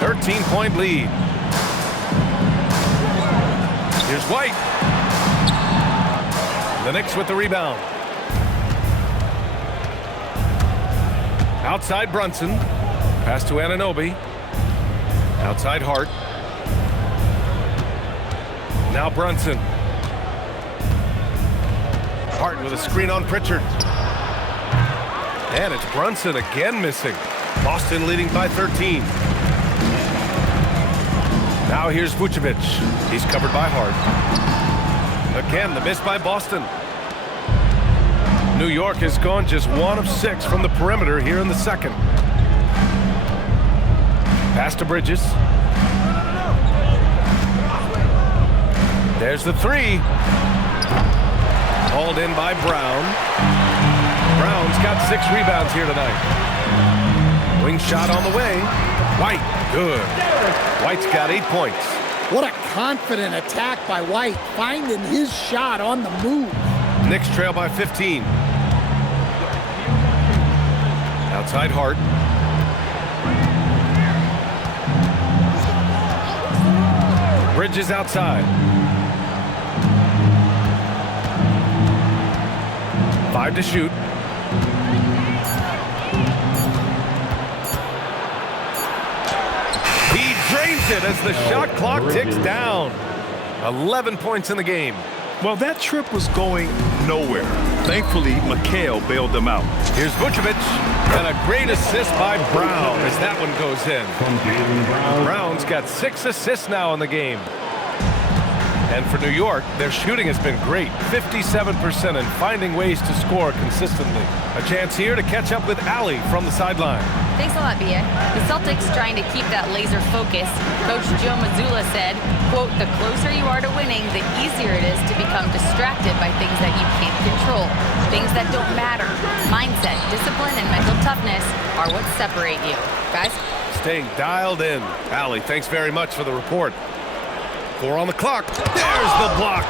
13-point lead. Here's White. The Knicks with the rebound. Outside Brunson. Pass to Anunoby. Outside Hart. Now Brunson. Hart with a screen on Pritchard. And it's Brunson again missing. Boston leading by 13. Now here's Vucevic. He's covered by Hart. Again, the miss by Boston. New York has gone just 1 of 6 from the perimeter here in the second. Pass to Bridges. There's the three. Hauled in by Brown. Brown's got 6 rebounds here tonight. Wing shot on the way. White, good. White's got 8 points. What a confident attack by White, finding his shot on the move. Knicks trail by 15. Outside Hart. Bridges outside. 5 to shoot. Drains it as the shot clock ticks down. 11 points in the game. Well, that trip was going nowhere. Thankfully, McHale bailed them out. Here's Vucevic, and a great assist by Brown as that one goes in. Brown's got 6 assists now in the game. And for New York, their shooting has been great, 57%, and finding ways to score consistently. A chance here to catch up with Allie from the sideline. Thanks a lot, B.A. The Celtics trying to keep that laser focus. Coach Joe Mazzulla said, quote, "The closer you are to winning, the easier it is to become distracted by things that you can't control, things that don't matter. Mindset, discipline, and mental toughness are what separate you." Guys? Staying dialed in. Allie, thanks very much for the report. 4 on the clock. There's the block.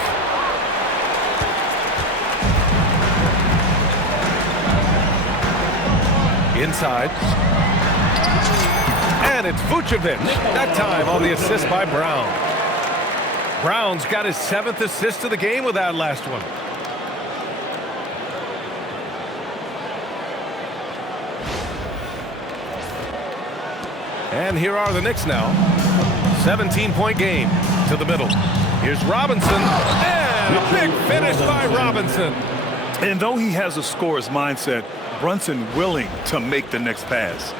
Inside. And it's Vucevic. That time on the assist by Brown. Brown's got his 7th assist of the game with that last one. And here are the Knicks now. 17-point game to the middle. Here's Robinson. And a big finish by Robinson. And though he has a scorer's mindset, Brunson willing to make the next pass.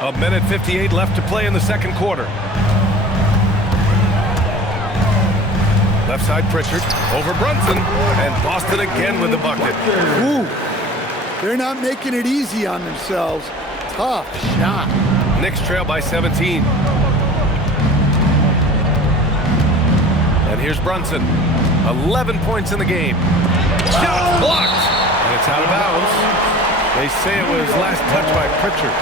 1:58 left to play in the second quarter. Left side Pritchard over Brunson, and Boston again with the bucket. Ooh, they're not making it easy on themselves. Tough shot. Knicks trail by 17. And here's Brunson. 11 points in the game. Shot blocked. And it's out of bounds. They say it was last touched by Pritchard.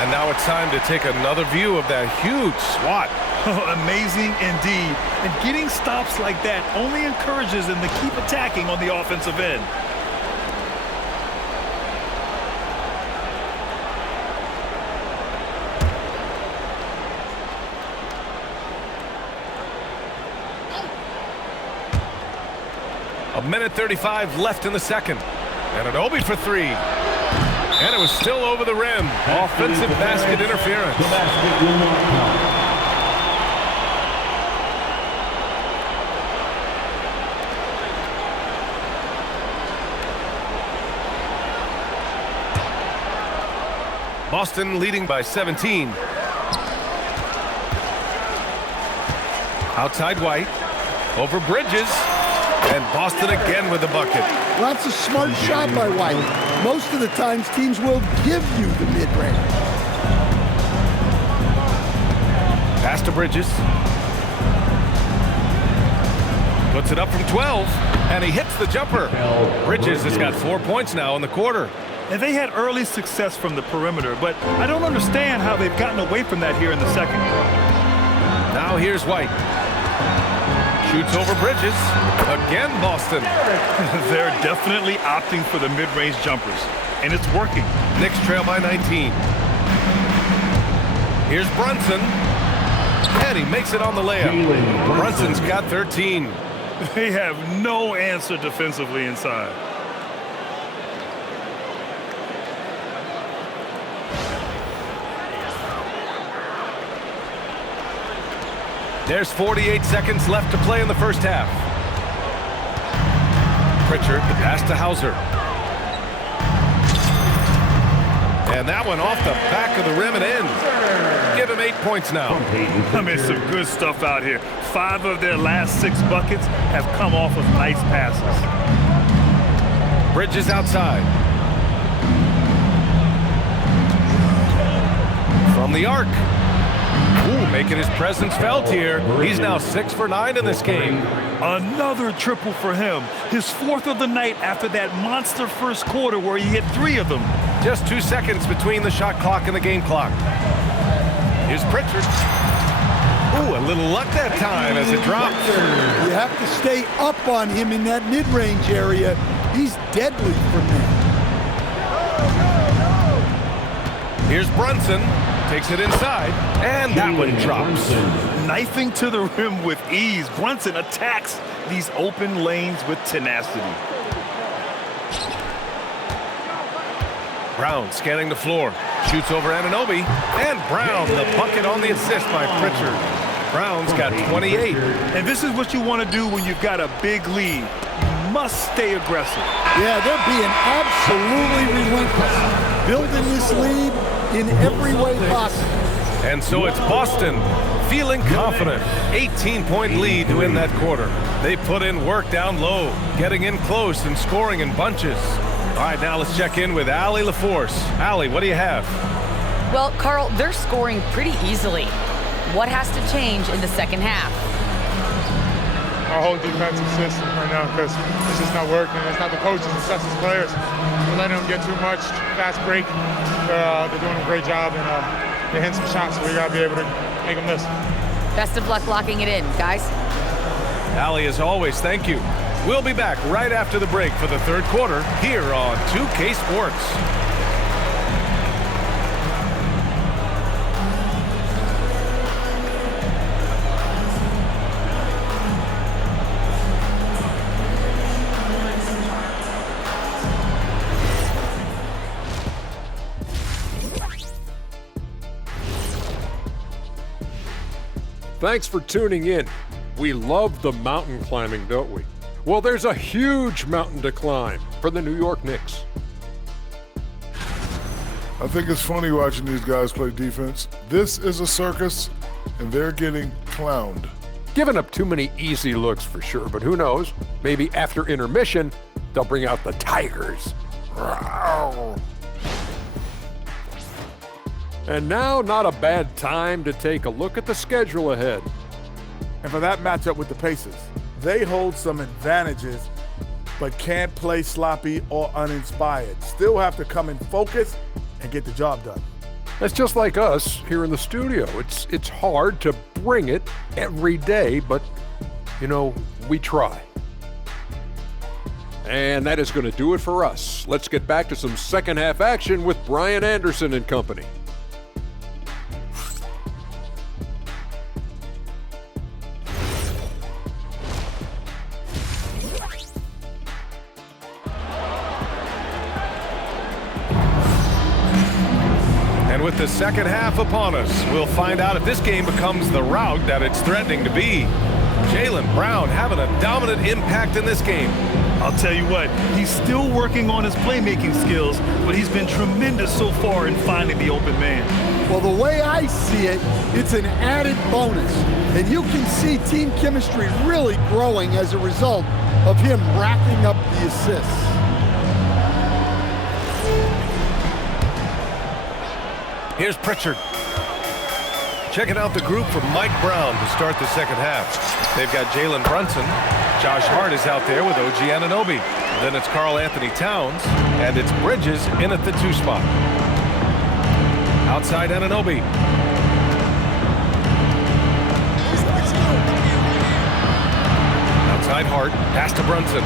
And now it's time to take another view of that huge swat. Amazing indeed. And getting stops like that only encourages them to keep attacking on the offensive end. A minute 35 left in the second. And an Obi for three. And it was still over the rim. Offensive basket interference. The basket will not count. Boston leading by 17. Outside White. Over Bridges. And Boston again with the bucket. Well, that's a smart shot by White. Most of the times, teams will give you the mid-range. Pass to Bridges. Puts it up from 12, and he hits the jumper. Bridges has got 4 points now in the quarter. And they had early success from the perimeter, but I don't understand how they've gotten away from that here in the second. Now here's White. Shoots over Bridges. Again, Boston. They're definitely opting for the mid-range jumpers, and it's working. Knicks trail by 19. Here's Brunson. And he makes it on the layup. Brunson's got 13. They have no answer defensively inside. There's 48 seconds left to play in the first half. Pritchard, the pass to Hauser. And that one off the back of the rim and in. Give him 8 points now. I mean, some good stuff out here. 5 of their last 6 buckets have come off of nice passes. Bridges outside. From the arc. Ooh, making his presence felt here. He's now 6 for 9 in this game. Another triple for him. His 4th of the night after that monster first quarter where he hit 3 of them. Just 2 seconds between the shot clock and the game clock. Here's Pritchard. Ooh, a little luck that time as it drops. You have to stay up on him in that mid-range area. He's deadly from there. Here's Brunson. Takes it inside, and that one drops. Knifing to the rim with ease, Brunson attacks these open lanes with tenacity. Brown scanning the floor. Shoots over Anunoby, and Brown, the bucket on the assist by Pritchard. Brown's got 28. And this is what you want to do when you've got a big lead. You must stay aggressive. Yeah, they're being absolutely relentless. Building this lead in every way possible. And so it's Boston feeling confident. 18-point lead to win that quarter. They put in work down low, getting in close and scoring in bunches. All right, now let's check in with Allie LaForce. Allie, what do you have? Well, Carl, they're scoring pretty easily. What has to change in the second half? Our whole defensive system right now, because it's just not working. It's not the coaches, it's us as players. We're letting them get too much, fast break. They're doing a great job, and they're hitting some shots, so we got to be able to make them miss. Best of luck locking it in, guys. Allie, as always, thank you. We'll be back right after the break for the third quarter here on 2K Sports. Thanks for tuning in. We love the mountain climbing, don't we? Well, there's a huge mountain to climb for the New York Knicks. I think it's funny watching these guys play defense. This is a circus, and they're getting clowned. Giving up too many easy looks for sure, but who knows? Maybe after intermission, they'll bring out the Tigers. Rawr. And now, not a bad time to take a look at the schedule ahead. And for that matchup with the Pacers, they hold some advantages, but can't play sloppy or uninspired. Still have to come in focused and get the job done. That's just like us here in the studio. It's hard to bring it every day, but, you know, we try. And that is going to do it for us. Let's get back to some second half action with Brian Anderson and company. With the second half upon us, we'll find out if this game becomes the rout that it's threatening to be. Jaylen Brown having a dominant impact in this game. I'll tell you what, he's still working on his playmaking skills, but he's been tremendous so far in finding the open man. Well, the way I see it, it's an added bonus. And you can see team chemistry really growing as a result of him racking up the assists. Here's Pritchard. Checking out the group for Mike Brown to start the second half. They've got Jalen Brunson. Josh Hart is out there with OG Anunoby. Then it's Karl Anthony Towns, and it's Bridges in at the 2 spot. Outside Anunoby. Outside Hart, pass to Brunson.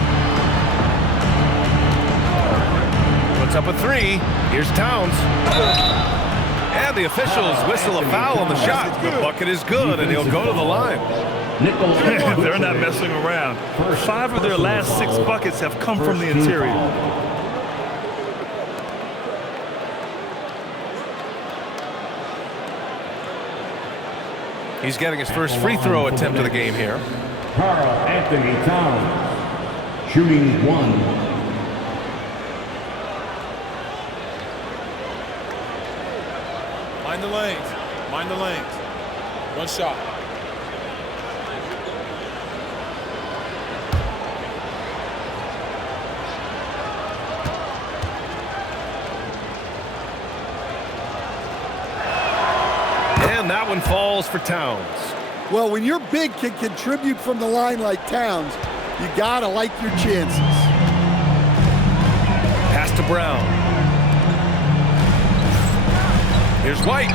Puts up a 3. Here's Towns. And the officials whistle a foul on the shot. The bucket is good, and he'll go to the line. They're not messing around. 5 of their last 6 buckets have come from the interior. He's getting his first free throw attempt of the game here. Karl Anthony Towns, shooting 1. Mind the lanes. Mind the lanes. One shot. And that one falls for Towns. Well, when your big can contribute from the line like Towns, you gotta like your chances. Pass to Brown. Here's White.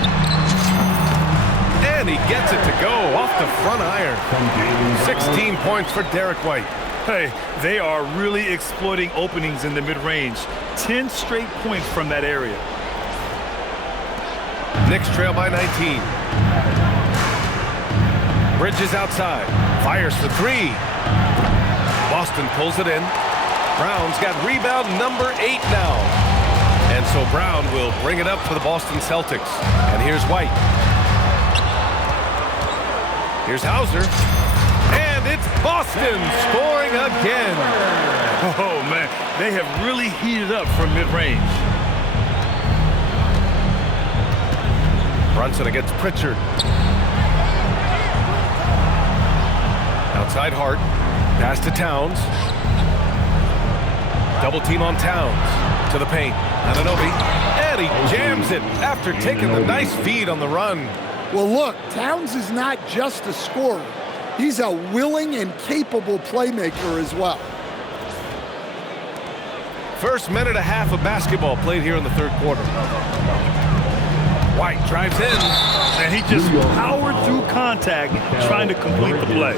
And he gets it to go off the front iron. 16 points for Derek White. Hey, they are really exploiting openings in the mid-range. 10 straight points from that area. Knicks trail by 19. Bridges outside. Fires for 3. Boston pulls it in. Brown's got rebound number 8 now. And so Brown will bring it up for the Boston Celtics. And here's White. Here's Hauser. And it's Boston scoring again. Oh, man. They have really heated up from mid-range. Brunson against Pritchard. Outside Hart. Pass to Towns. Double team on Towns. To the paint. Anunoby. And he jams it after taking the nice feed on the run. Well, look, Towns is not just a scorer. He's a willing and capable playmaker as well. First minute and a half of basketball played here in the third quarter. White drives in. And he just powered through contact trying to complete the play.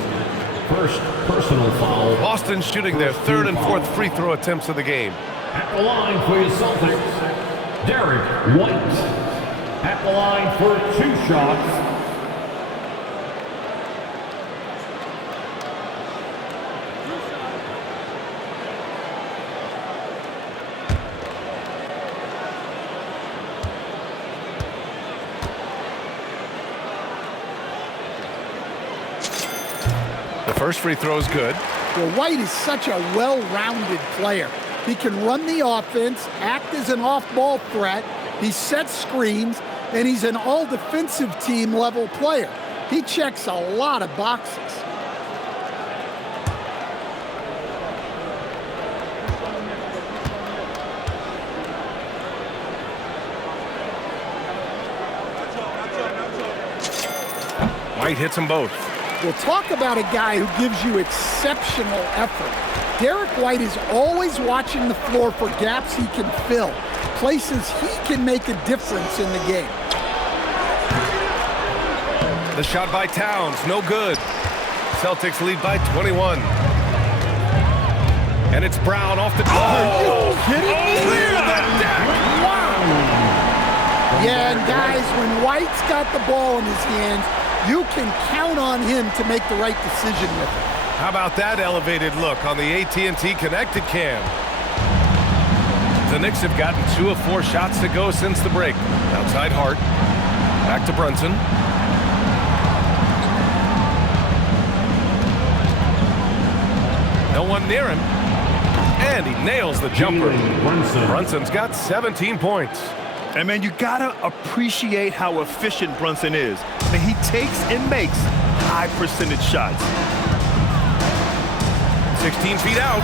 First personal foul. Boston shooting their 3rd and 4th free throw attempts of the game. At the line for your Celtics, Derek White. At the line for 2 shots. The first free throw is good. Well, White is such a well-rounded player. He can run the offense, act as an off-ball threat, he sets screens, and he's an all-defensive team level player. He checks a lot of boxes. White hits them both. We'll talk about a guy who gives you exceptional effort. Derek White is always watching the floor for gaps he can fill, places he can make a difference in the game. The shot by Towns, no good. Celtics lead by 21. And it's Brown off the door. Are you kidding me? Clear the deck! Wow! Yeah, and guys, when White's got the ball in his hands, you can count on him to make the right decision with it. How about that elevated look on the AT&T connected cam? The Knicks have gotten 2 of 4 shots to go since the break. Outside Hart. Back to Brunson. No one near him. And he nails the jumper. Brunson's got 17 points. And man, you gotta appreciate how efficient Brunson is. I mean, he takes and makes high percentage shots. 16 feet out.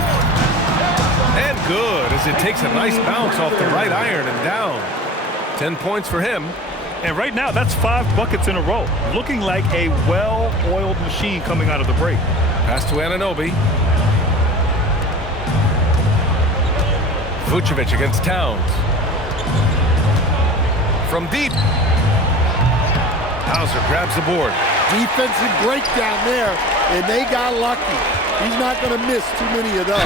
And good as it takes a nice bounce off the right iron and down. 10 points for him. And right now, that's 5 buckets in a row. Looking like a well-oiled machine coming out of the break. Pass to Anunoby. Vucevic against Towns. From deep. Hauser grabs the board. Defensive breakdown there, and they got lucky. He's not going to miss too many of those.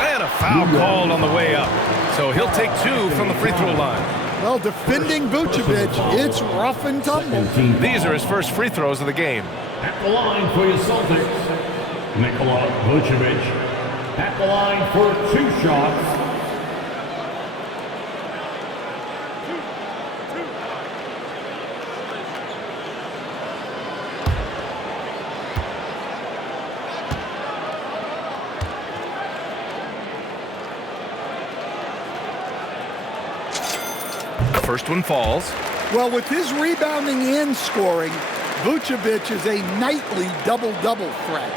And a foul called on the way up. So he'll take 2 from the free throw line. Well, defending Vucevic, it's rough and tumble. These are his first free throws of the game. At the line for your Celtics, Nikola Vucevic. At the line for 2 shots. First one falls. Well, with his rebounding and scoring, Vucevic is a nightly double-double threat.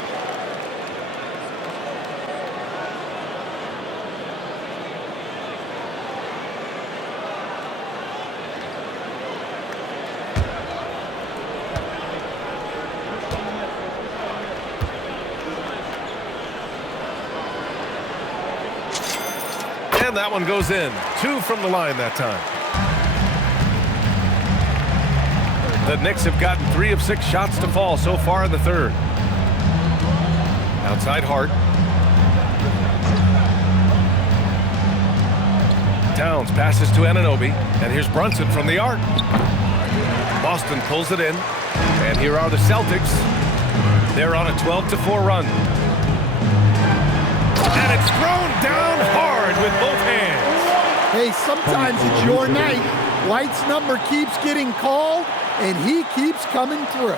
And that one goes in. 2 from the line that time. The Knicks have gotten 3 of 6 shots to fall so far in the third. Outside Hart. Towns passes to Anunoby, and here's Brunson from the arc. Boston pulls it in, and here are the Celtics. They're on a 12-4 run. And it's thrown down hard with both hands. Hey, sometimes it's your night. White's number keeps getting called, and he keeps coming through.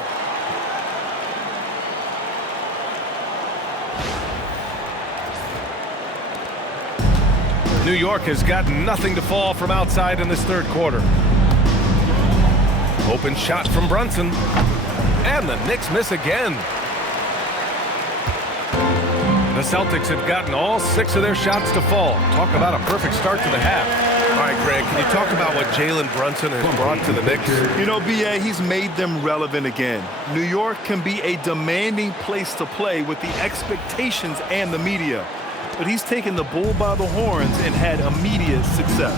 New York has got nothing to fall from outside in this third quarter. Open shot from Brunson. And the Knicks miss again. The Celtics have gotten all 6 of their shots to fall. Talk about a perfect start to the half. All right, Greg, can you talk about what Jalen Brunson has brought to the Knicks? You know, B.A., he's made them relevant again. New York can be a demanding place to play with the expectations and the media. But he's taken the bull by the horns and had immediate success.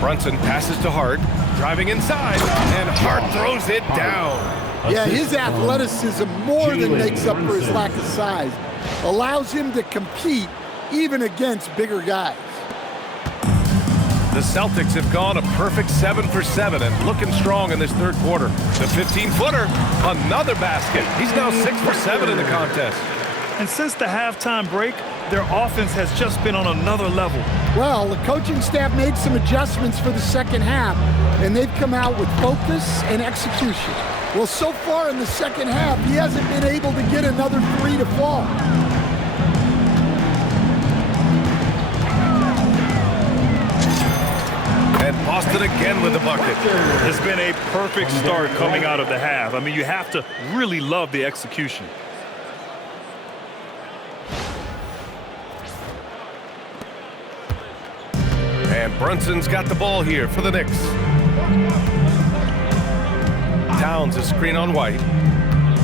Brunson passes to Hart, driving inside, and Hart throws it down. Yeah, his athleticism more than makes up for his lack of size. Allows him to compete even against bigger guys. The Celtics have gone a perfect 7 for 7 and looking strong in this third quarter. The 15-footer, another basket. He's now 6 for 7 in the contest. And since the halftime break, their offense has just been on another level. Well, the coaching staff made some adjustments for the second half, and they've come out with focus and execution. Well, so far in the second half, he hasn't been able to get another three to fall. And Boston again with the bucket. It's been a perfect start coming out of the half. I mean, you have to really love the execution. And Brunson's got the ball here for the Knicks. Towns a screen on White.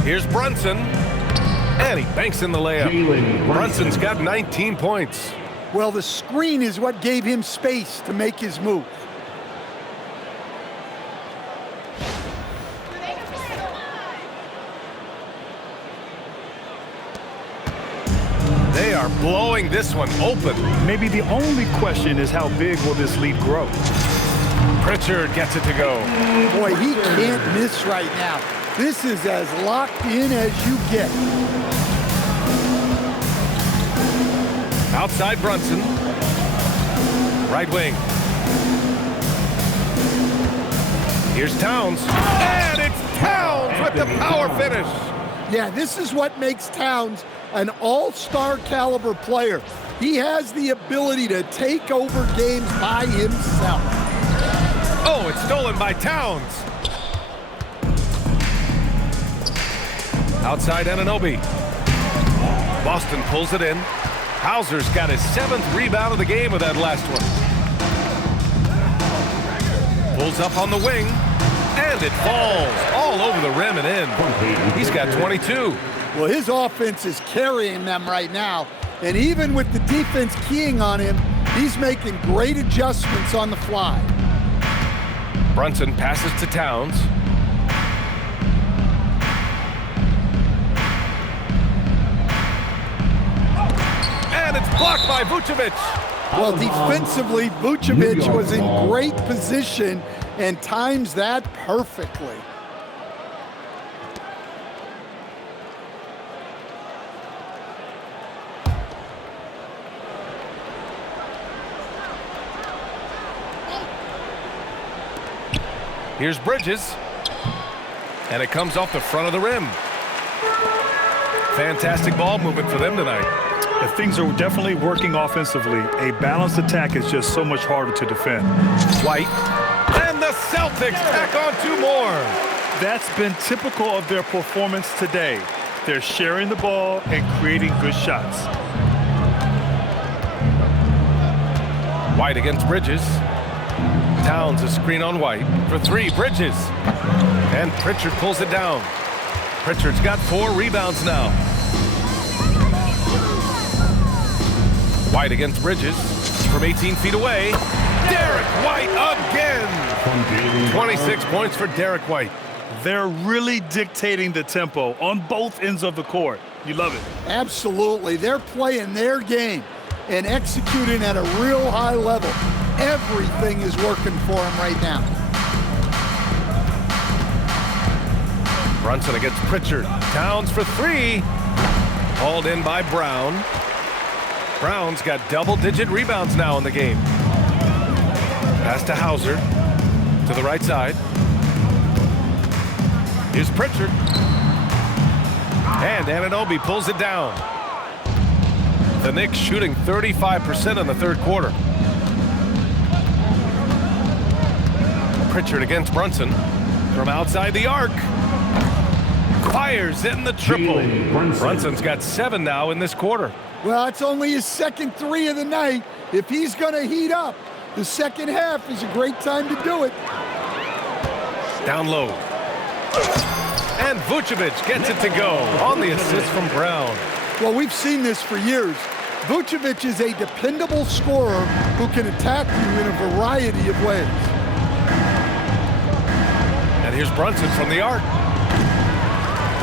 Here's Brunson. And he banks in the layup. Brunson's got 19 points. Well, the screen is what gave him space to make his move. They are blowing this one open. Maybe the only question is how big will this lead grow? Pritchard gets it to go. Boy, he can't miss right now. This is as locked in as you get. Outside Brunson. Right wing. Here's Towns. And it's Towns with the power finish. Yeah, this is what makes Towns an all-star caliber player. He has the ability to take over games by himself. Oh, it's stolen by Towns. Outside Anunoby. Boston pulls it in. Hauser's got his 7th rebound of the game with that last one. Pulls up on the wing. And it falls all over the rim and in. He's got 22. Well, his offense is carrying them right now. And even with the defense keying on him, he's making great adjustments on the fly. Brunson passes to Towns. And it's blocked by Vucevic. Well, defensively, Vucevic was in great position and times that perfectly. Here's Bridges. And it comes off the front of the rim. Fantastic ball movement for them tonight. Things are definitely working offensively. A balanced attack is just so much harder to defend. White. And the Celtics tack on 2 more. That's been typical of their performance today. They're sharing the ball and creating good shots. White against Bridges. Towns a screen on White for 3. Bridges. And Pritchard pulls it down. Pritchard's got 4 rebounds now. White against Bridges from 18 feet away. Derek White again. 26 points for Derek White. They're really dictating the tempo on both ends of the court. You love it. Absolutely. They're playing their game and executing at a real high level. Everything is working for them right now. Brunson against Pritchard. Towns for 3. Hauled in by Brown. Brown's got double-digit rebounds now in the game. Pass to Hauser. To the right side. Here's Pritchard. And Anunoby pulls it down. The Knicks shooting 35% in the third quarter. Pritchard against Brunson. From outside the arc. Fires in the triple. Brunson's got 7 now in this quarter. Well, it's only his second 3 of the night. If he's going to heat up, the second half is a great time to do it. Down low. And Vucevic gets it to go on the assist from Brown. Well, we've seen this for years. Vucevic is a dependable scorer who can attack you in a variety of ways. And here's Brunson from the arc.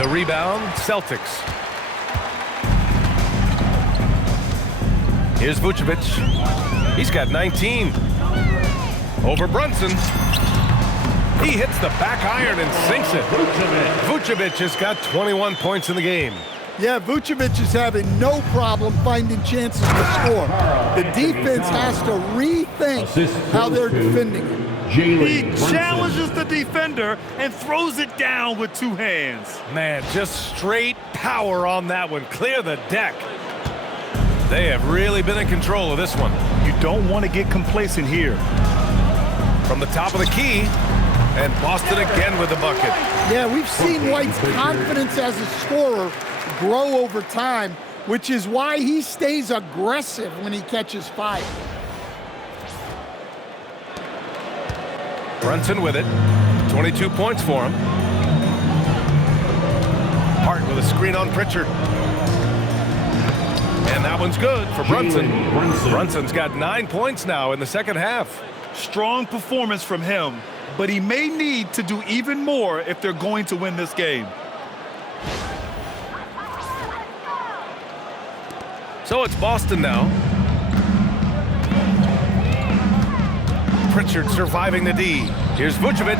The rebound, Celtics. Here's Vucevic. He's got 19. Over Brunson. He hits the back iron and sinks it. Vucevic has got 21 points in the game. Yeah, Vucevic is having no problem finding chances to score. The defense has to rethink how they're defending him. He challenges the defender and throws it down with 2 hands. Man, just straight power on that one. Clear the deck. They have really been in control of this one. You don't want to get complacent here. From the top of the key, and Boston again with the bucket. Yeah, we've seen White's confidence as a scorer grow over time, which is why he stays aggressive when he catches fire. Brunson with it. 22 points for him. Hart with a screen on Pritchard. And that one's good for Brunson. Brunson's got 9 points now in the second half. Strong performance from him, but he may need to do even more if they're going to win this game. So it's Boston now. Pritchard surviving the D. Here's Vucevic,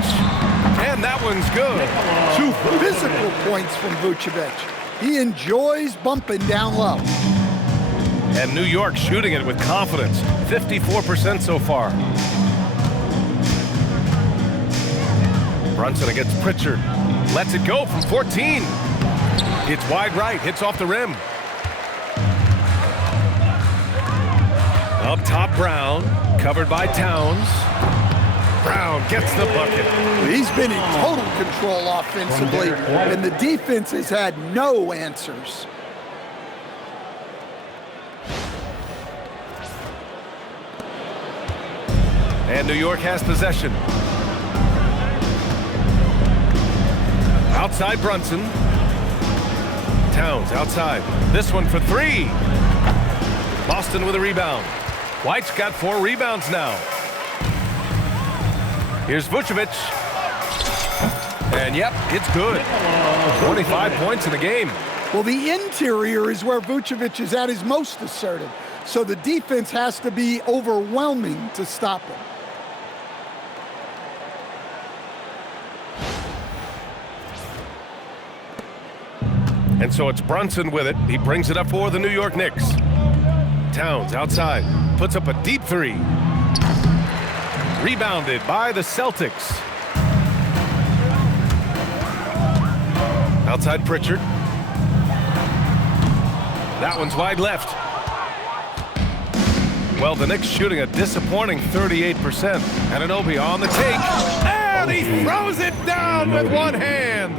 and that one's good. 2 physical points from Vucevic. He enjoys bumping down low. And New York shooting it with confidence. 54% so far. Brunson against Pritchard. Lets it go from 14. It's wide right, hits off the rim. Up top, Brown, covered by Towns. Brown gets the bucket. He's been in total control offensively, and the defense has had no answers. And New York has possession. Outside Brunson. Towns outside. This one for 3. Boston with a rebound. White's got 4 rebounds now. Here's Vucevic. And yep, it's good. 25 points in the game. Well, the interior is where Vucevic is at his most assertive. So the defense has to be overwhelming to stop him. And so it's Brunson with it. He brings it up for the New York Knicks. Towns outside. Puts up a deep 3. Rebounded by the Celtics. Outside Pritchard. That one's wide left. Well, the Knicks shooting a disappointing 38%. Anunoby on the take. And he throws it down with one hand.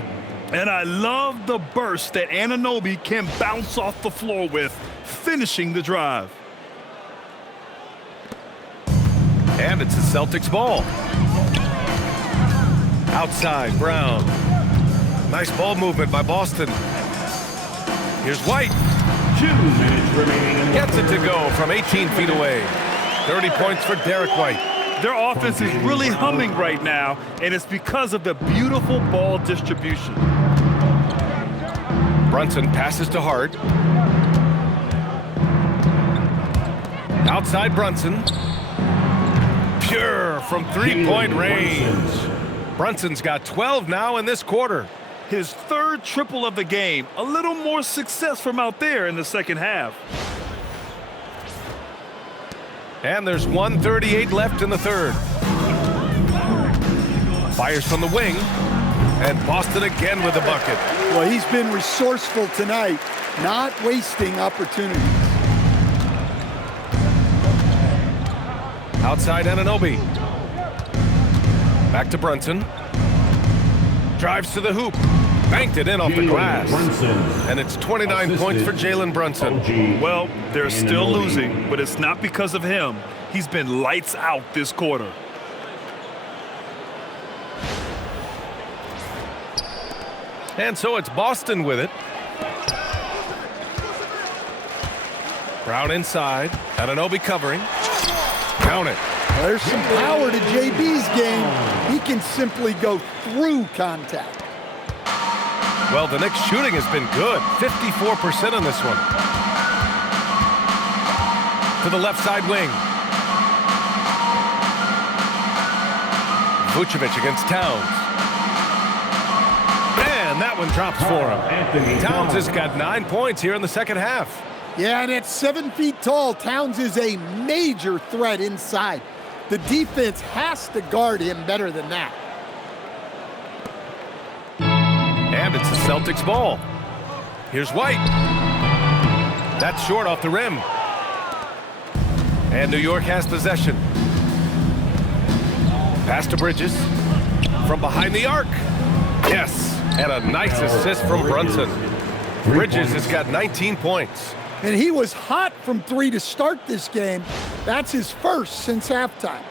And I love the burst that Anunoby can bounce off the floor with, finishing the drive. And it's the Celtics ball. Outside, Brown. Nice ball movement by Boston. Here's White. 2 minutes remaining. Gets it to go from 18 feet away. 30 points for Derek White. Their offense is really humming right now, and it's because of the beautiful ball distribution. Brunson passes to Hart. Outside Brunson. Pure from 3-point range. Brunson's got 12 now in this quarter. His 3rd triple of the game. A little more success from out there in the second half. And there's 1:38 left in the third. Fires from the wing. And Boston again with the bucket. Well, he's been resourceful tonight, not wasting opportunities. Outside Anunoby. Back to Brunson. Drives to the hoop. Banked it in off the glass. And it's 29 points for Jalen Brunson. Well, they're still losing, but it's not because of him. He's been lights out this quarter. And so it's Boston with it. Brown inside. Anunoby covering. Count it. There's some power to JB's game. He can simply go through contact. Well, the Knicks shooting has been good. 54% on this one. To the left side wing. Vucevic against Towns. And that one drops for him. Towns has got 9 points here in the second half. Yeah, and at 7 feet tall, Towns is a major threat inside. The defense has to guard him better than that. And it's the Celtics ball. Here's White. That's short off the rim. And New York has possession. Pass to Bridges. From behind the arc. Yes. And a nice assist from Brunson. Bridges has got 19 points. And he was hot from 3 to start this game. That's his first since halftime.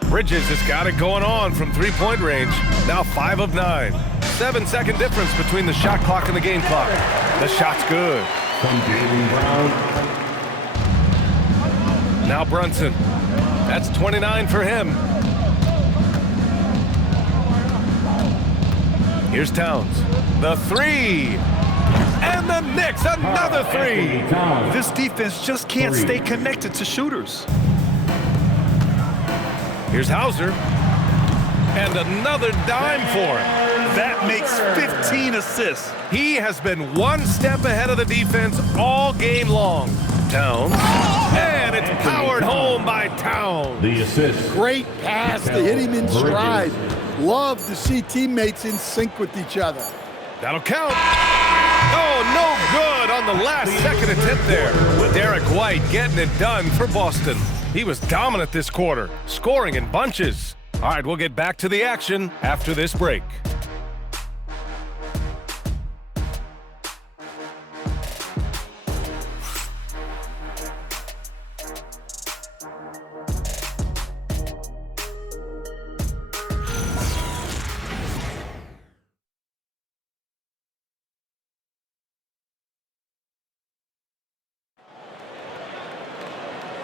Bridges has got it going on from three-point range. Now 5 of 9. 7-second difference between the shot clock and the game clock. The shot's good. From Jaylen Brown. Now Brunson. That's 29 for him. Here's Towns. The 3. And the Knicks, another 3. This defense just can't stay connected to shooters. Here's Hauser. And another dime for him. That makes 15 assists. He has been one step ahead of the defense all game long. Towns. And it's powered home by Towns. The assist. Great pass to hit him in stride. Love to see teammates in sync with each other. That'll count. Oh, no good on the last second attempt there. Derek White getting it done for Boston. He was dominant this quarter, scoring in bunches. All right, we'll get back to the action after this break.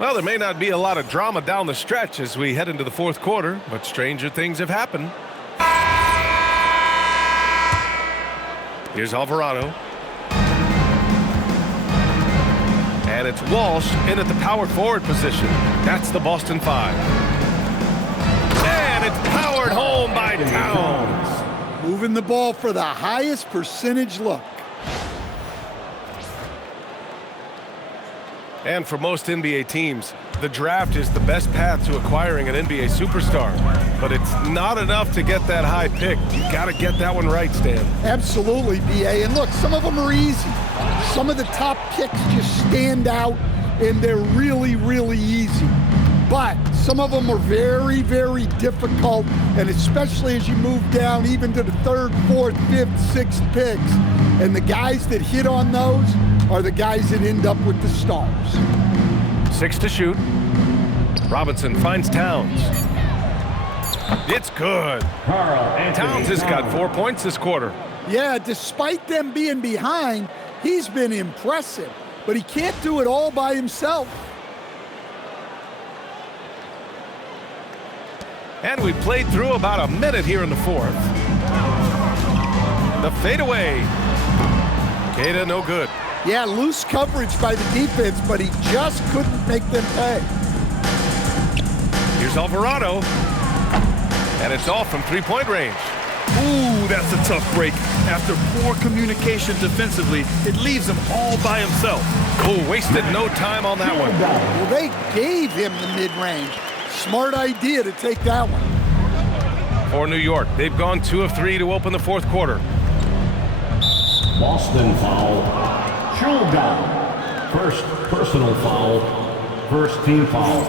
Well, there may not be a lot of drama down the stretch as we head into the fourth quarter, but stranger things have happened. Here's Alvarado. And it's Walsh in at the power forward position. That's the Boston 5. And it's powered home by Towns. Moving the ball for the highest percentage look. And for most NBA teams, the draft is the best path to acquiring an NBA superstar. But it's not enough to get that high pick. You got to get that one right, Stan. Absolutely, B.A. And look, some of them are easy. Some of the top picks just stand out, and they're really, really easy. But some of them are very, very difficult, and especially as you move down even to the 3rd, 4th, 5th, 6th picks. And the guys that hit on those are the guys that end up with the stars. 6 to shoot. Robinson finds Towns. It's good. Towns has got 4 points this quarter. Yeah, despite them being behind, he's been impressive, but he can't do it all by himself. And we played through about a minute here in the fourth. The fadeaway. Queta, no good. Yeah, loose coverage by the defense, but he just couldn't make them pay. Here's Alvarado. And it's off from three-point range. Ooh, that's a tough break. After poor communication defensively, it leaves him all by himself. Oh, wasted no time on that one. Well, they gave him the mid-range. Smart idea to take that one. For New York, they've gone 2 of 3 to open the fourth quarter. Boston foul. Showdown. First personal foul. First team foul.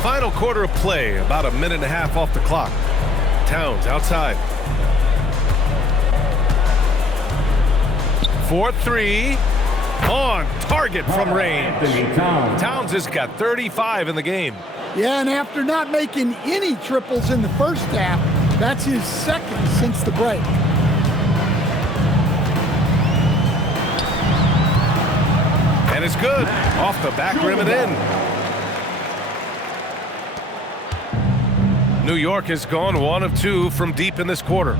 Final quarter of play, about a minute and a half off the clock. Towns outside. 4-3. On target from range. Towns has got 35 in the game. Yeah, and after not making any triples in the first half, that's his second since the break. And it's good. Off the back rim and in. New York has gone 1 of 2 from deep in this quarter.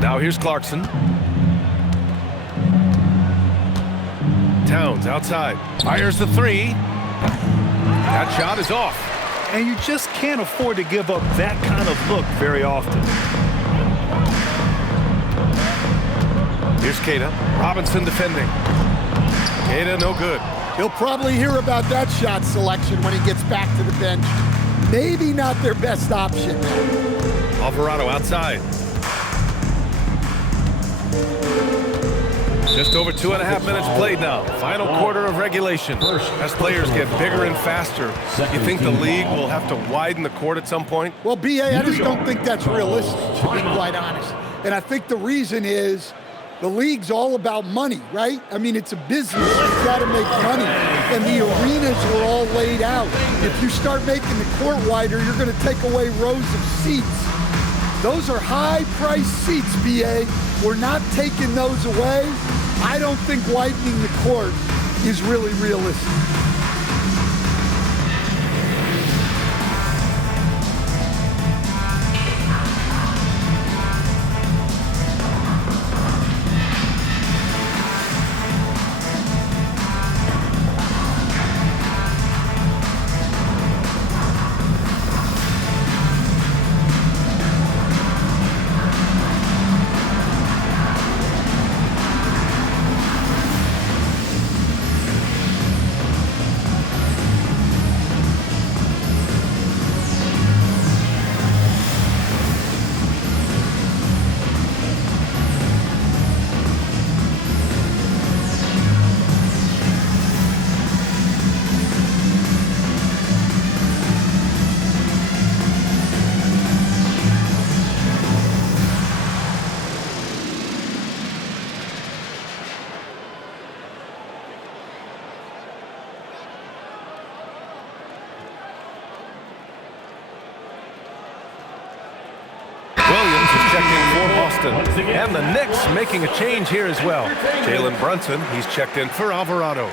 Now here's Clarkson. Towns outside. Fires the 3. That shot is off. And you just can't afford to give up that kind of look very often. Here's Kata. Robinson defending. Kata, no good. He'll probably hear about that shot selection when he gets back to the bench. Maybe not their best option. Alvarado outside. Just over 2.5 minutes played now. Final quarter of regulation. As players get bigger and faster, you think the league will have to widen the court at some point? Well, B.A., I just don't think that's realistic, to be quite honest. And I think the reason is the league's all about money, right? I mean, it's a business. You've got to make money. And the arenas are all laid out. If you start making the court wider, you're going to take away rows of seats. Those are high-priced seats, B.A. We're not taking those away. I don't think widening the court is really realistic. And the Knicks making a change here as well. Jalen Brunson, he's checked in for Alvarado.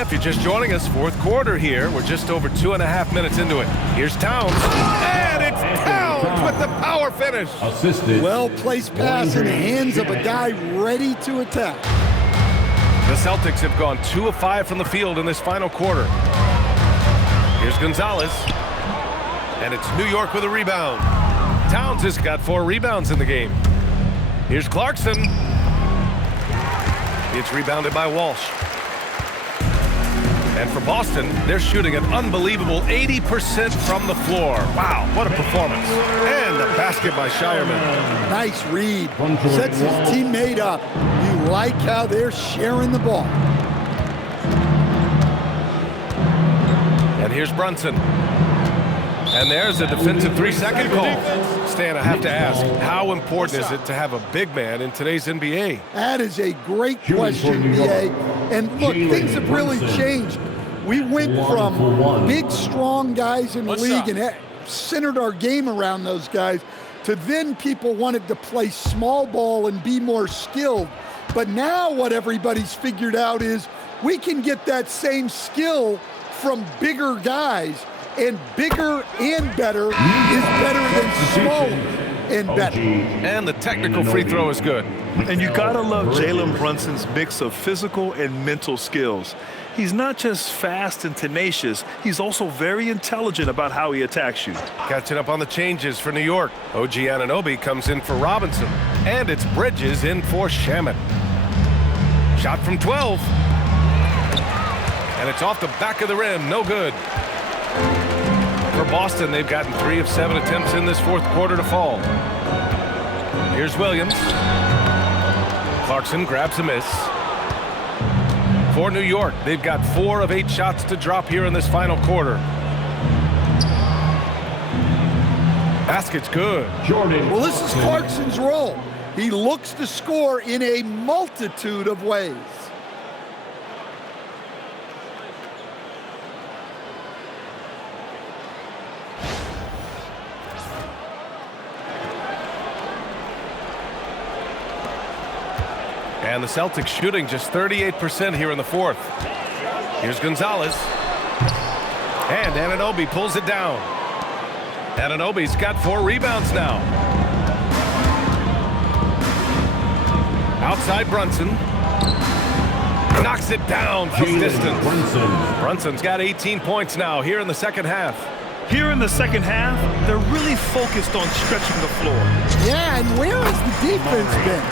If you're just joining us, fourth quarter here. We're just over 2.5 minutes into it. Here's Towns. And it's Towns with the power finish. Assisted. Well-placed pass in the hands of a guy ready to attack. The Celtics have gone 2 of 5 from the field in this final quarter. Here's Gonzalez. And it's New York with a rebound. Towns has got 4 rebounds in the game. Here's Clarkson. It's rebounded by Walsh. And for Boston, they're shooting an unbelievable 80% from the floor. Wow, what a performance. And a basket by Shireman. Nice read. Sets his teammate up. You like how they're sharing the ball. And here's Brunson. And there's a defensive 3-second call. Stan, I have to ask, how important is it to have a big man in today's NBA? That is a great question, B.A. And look, things have really changed. We went from big, strong guys in the league and centered our game around those guys to then people wanted to play small ball and be more skilled. But now what everybody's figured out is we can get that same skill from bigger guys, and bigger and better is better than smaller and better. And the technical free throw is good. And you gotta love Jalen Brunson's mix of physical and mental skills. He's not just fast and tenacious, he's also very intelligent about how he attacks you. Catching up on the changes for New York. OG Anunoby comes in for Robinson. And it's Bridges in for Shaman. Shot from 12. And it's off the back of the rim, no good. For Boston, they've gotten 3 of 7 attempts in this fourth quarter to fall. Here's Williams. Clarkson grabs a miss. For New York, they've got 4 of 8 shots to drop here in this final quarter. Basket's good. Jordan. Well, this is Clarkson's role. He looks to score in a multitude of ways. And the Celtics shooting just 38% here in the fourth. Here's Gonzalez. And Anunoby pulls it down. Anunoby's got 4 rebounds now. Outside Brunson. Knocks it down from distance. Brunson's got 18 points now here in the second half. Here in the second half, they're really focused on stretching the floor. Yeah, and where has the defense been?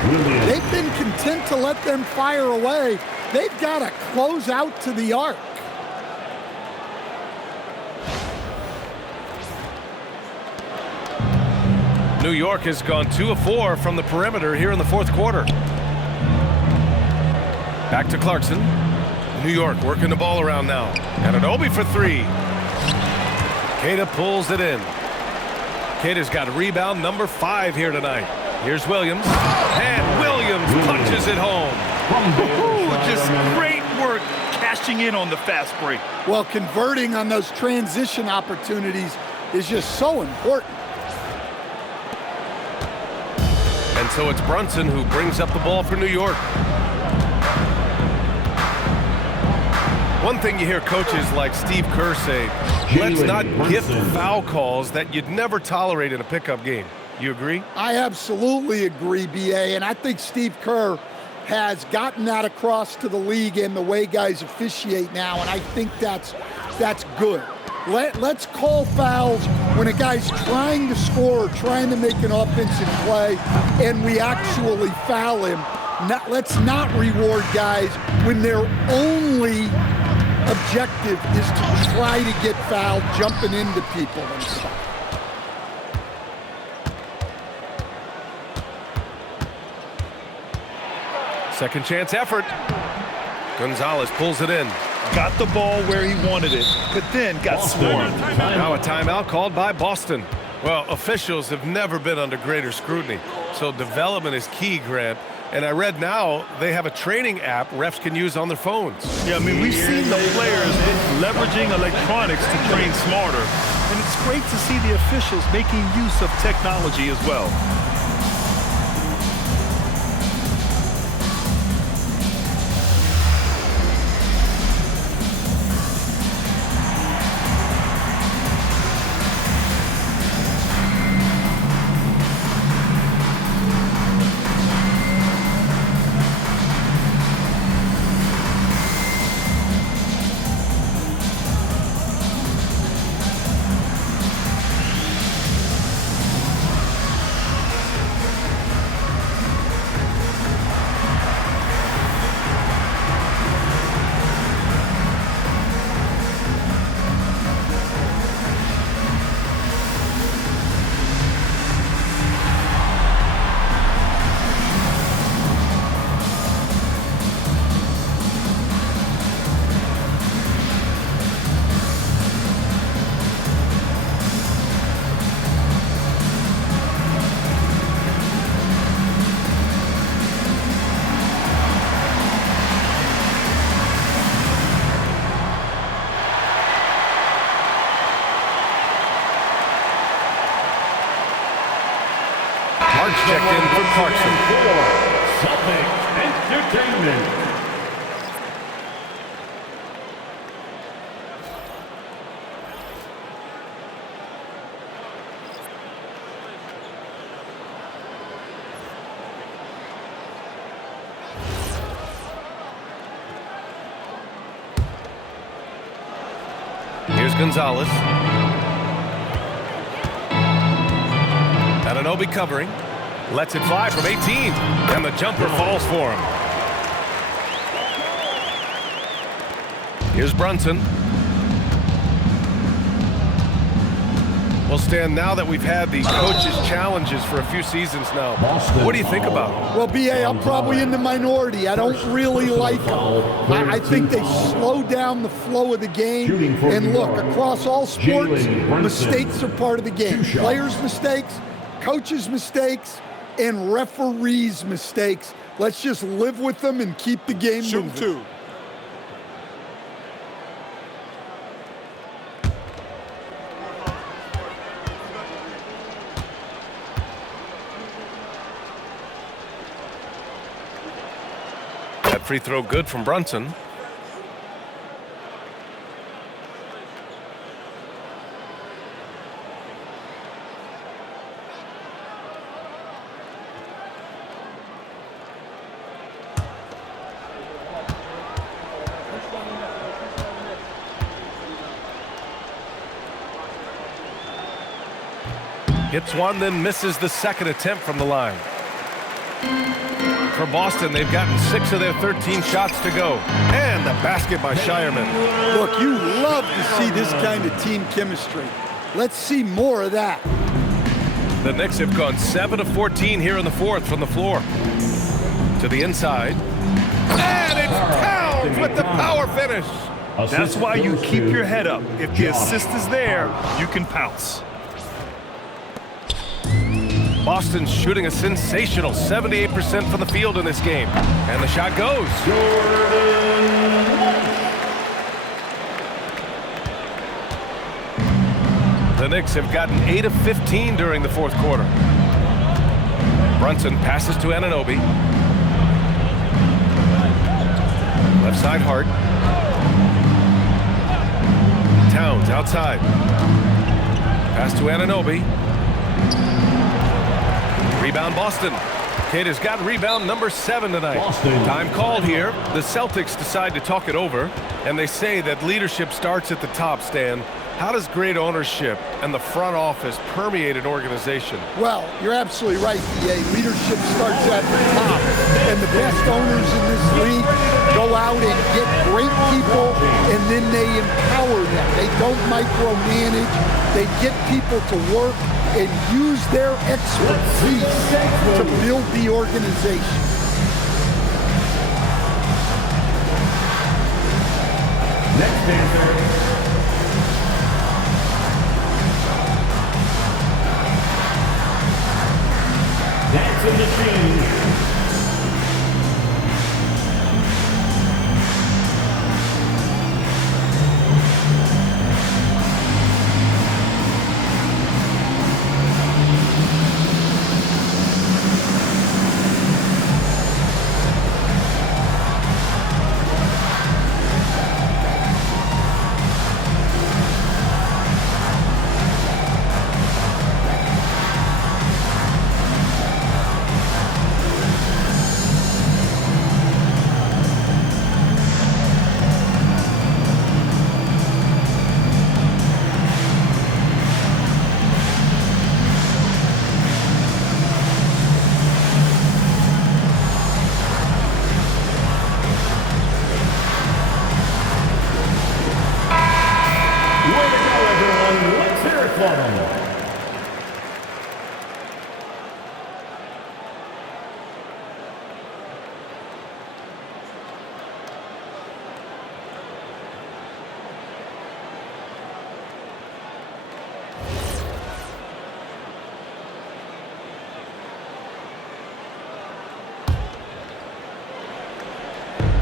They've been content to let them fire away. They've got to close out to the arc. New York has gone 2 of 4 from the perimeter here in the fourth quarter. Back to Clarkson. New York working the ball around now. Anunoby for 3. Queta pulls it in. Queta's got rebound number 5 here tonight. Here's Williams. And Williams punches it home. Just great work cashing in on the fast break. Well, converting on those transition opportunities is just so important. And so it's Brunson who brings up the ball for New York. One thing you hear coaches like Steve Kerr say, let's not gift foul calls that you'd never tolerate in a pickup game. You agree? I absolutely agree, B.A., and I think Steve Kerr has gotten that across to the league and the way guys officiate now, and I think that's good. Let's call fouls when a guy's trying to score or trying to make an offensive play and we actually foul him. Let's not reward guys when their only objective is to try to get fouled, jumping into people and stuff. Second chance effort. Gonzalez pulls it in. Got the ball where he wanted it, but then got swarmed. Now a timeout called by Boston. Well, officials have never been under greater scrutiny, so development is key, Grant. And I read now they have a training app refs can use on their phones. Yeah, I mean, we've seen the players leveraging electronics to train smarter, and it's great to see the officials making use of technology as well. Checked in for Clarkson. Celtics Entertainment. Here's Gonzalez. Anunoby covering. Lets it fly from 18, and the jumper falls for him. Here's Brunson. Well, Stan, now that we've had the coaches' challenges for a few seasons now, what do you think about them? Well, B.A., I'm probably in the minority. I don't really like them. I think they slow down the flow of the game. And look, across all sports, mistakes are part of the game. Players' mistakes, coaches' mistakes, and referees' mistakes. Let's just live with them and keep the game moving. Shoot 2. free throw good from Brunson. Hits one, then misses the second attempt from the line. For Boston, they've gotten 6 of their 13 shots to go. And the basket by Shireman. Look, you love to see this kind of team chemistry. Let's see more of that. The Knicks have gone 7 of 14 here in the fourth from the floor. To the inside. And it's Towns with the power finish. That's why you keep your head up. If the assist is there, you can pounce. Boston's shooting a sensational 78% from the field in this game. And the shot goes. The Knicks have gotten 8 of 15 during the fourth quarter. Brunson passes to Anunoby. Left side Hart. Towns outside. Pass to Anunoby. Rebound Boston. Kate has got rebound number 7 tonight. Time called here. The Celtics decide to talk it over, and they say that leadership starts at the top, Stan. How does great ownership and the front office permeate an organization? Well, you're absolutely right, DA. Leadership starts at the top, and the best owners in this league go out and get great people, and then they empower them. They don't micromanage. They get people to work and use their expertise to build the organization. Next dancer. Dancing machine.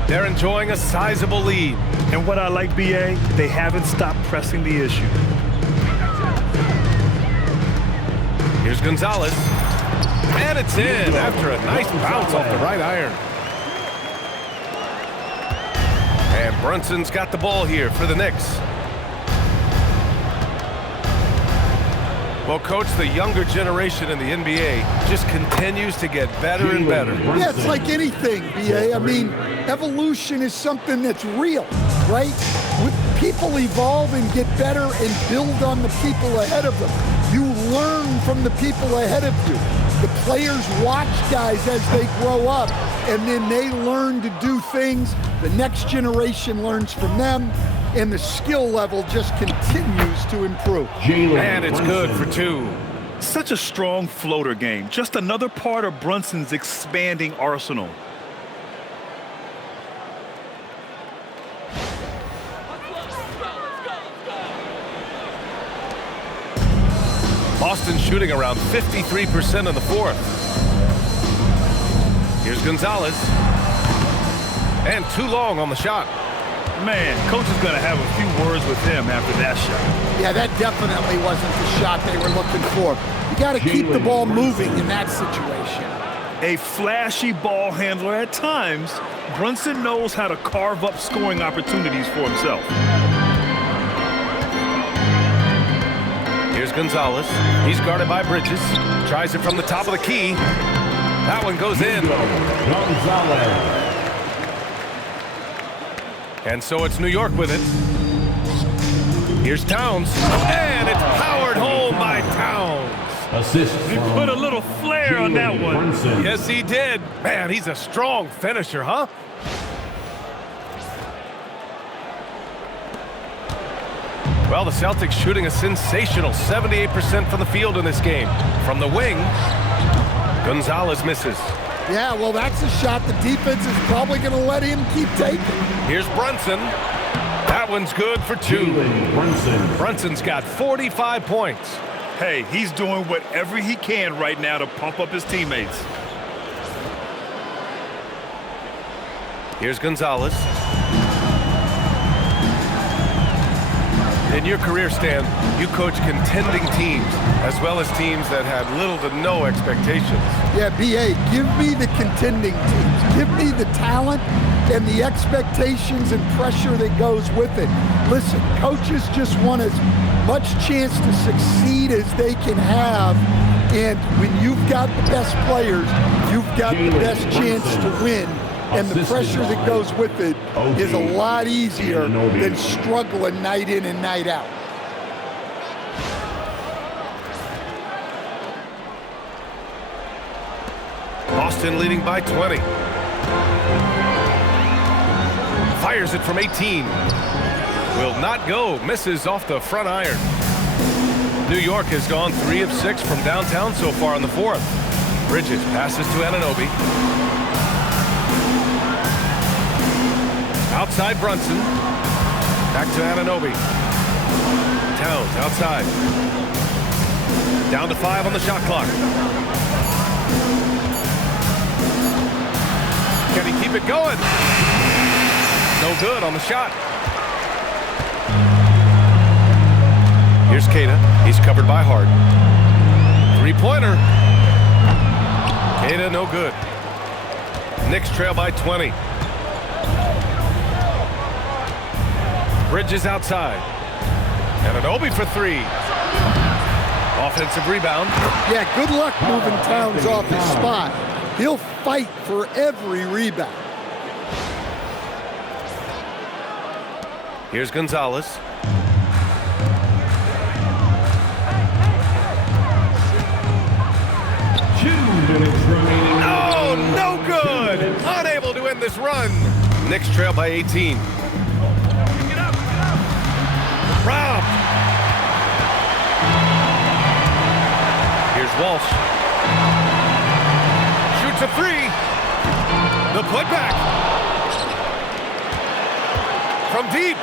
They're enjoying a sizable lead. And what I like, BA, they haven't stopped pressing the issue. Here's Gonzalez. And it's in after a nice bounce off the right iron. And Brunson's got the ball here for the Knicks. Well, Coach, the younger generation in the NBA just continues to get better and better. Yeah, it's like anything, BA. I mean, evolution is something that's real, right? People evolve and get better and build on the people ahead of them. You learn from the people ahead of you. The players watch guys as they grow up, and then they learn to do things. The next generation learns from them, and the skill level just continues to improve. And it's good for 2. Such a strong floater game. Just another part of Brunson's expanding arsenal. Boston shooting around 53% in the fourth. Here's Gonzalez. And too long on the shot. Man, coach is going to have a few words with him after that shot. Yeah, that definitely wasn't the shot they were looking for. You got to keep the ball moving in that situation. A flashy ball handler at times, Brunson knows how to carve up scoring opportunities for himself. Here's Gonzalez. He's guarded by Bridges. Tries it from the top of the key. That one goes in. Gonzalez. And so it's New York with it. Here's Towns. And it's powered home by Towns. Assist. He put a little flair on that one. Brunson. Yes, he did. Man, he's a strong finisher, huh? Well, the Celtics shooting a sensational 78% from the field in this game. From the wing, Gonzalez misses. Yeah, well, that's a shot the defense is probably going to let him keep taking. Here's Brunson. That one's good for 2. Jalen Brunson. Brunson's got 45 points. Hey, he's doing whatever he can right now to pump up his teammates. Here's Gonzalez. In your career, Stan, you coach contending teams as well as teams that had little to no expectations. Yeah, B.A., give me the contending teams. Give me the talent and the expectations and pressure that goes with it. Listen, coaches just want as much chance to succeed as they can have. And when you've got the best players, you've got the best chance to win. And the pressure that goes with it is a lot easier than struggling night in and night out. Boston leading by 20. Fires it from 18. Will not go. Misses off the front iron. New York has gone 3 of 6 from downtown so far in the 4th. Bridges passes to Anunoby. Outside Brunson. Back to Anunoby. Towns outside. Down to 5 on the shot clock. Can he keep it going? No good on the shot. Here's Queta. He's covered by Hart. 3-pointer. Queta no good. Knicks trail by 20. Bridges outside. Anunoby for 3. Offensive rebound. Yeah, good luck moving Towns off his spot. He'll fight for every rebound. Here's Gonzalez. Oh, no good! Unable to end this run. Knicks trail by 18. Robbed. Here's Walsh. Shoots a 3. The putback. From deep.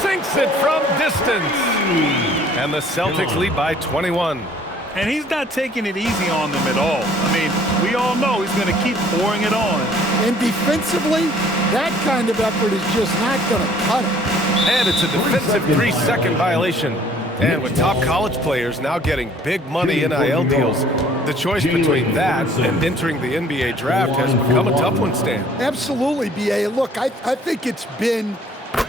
Sinks it from distance. And the Celtics lead by 21. And he's not taking it easy on them at all. I mean, we all know he's going to keep pouring it on. And defensively, that kind of effort is just not going to cut it. And it's a defensive 3-second violation. And with top college players now getting big money NIL deals, the choice between that and entering the NBA draft has become a tough one, Stan. Absolutely, B.A. Look, I think it's been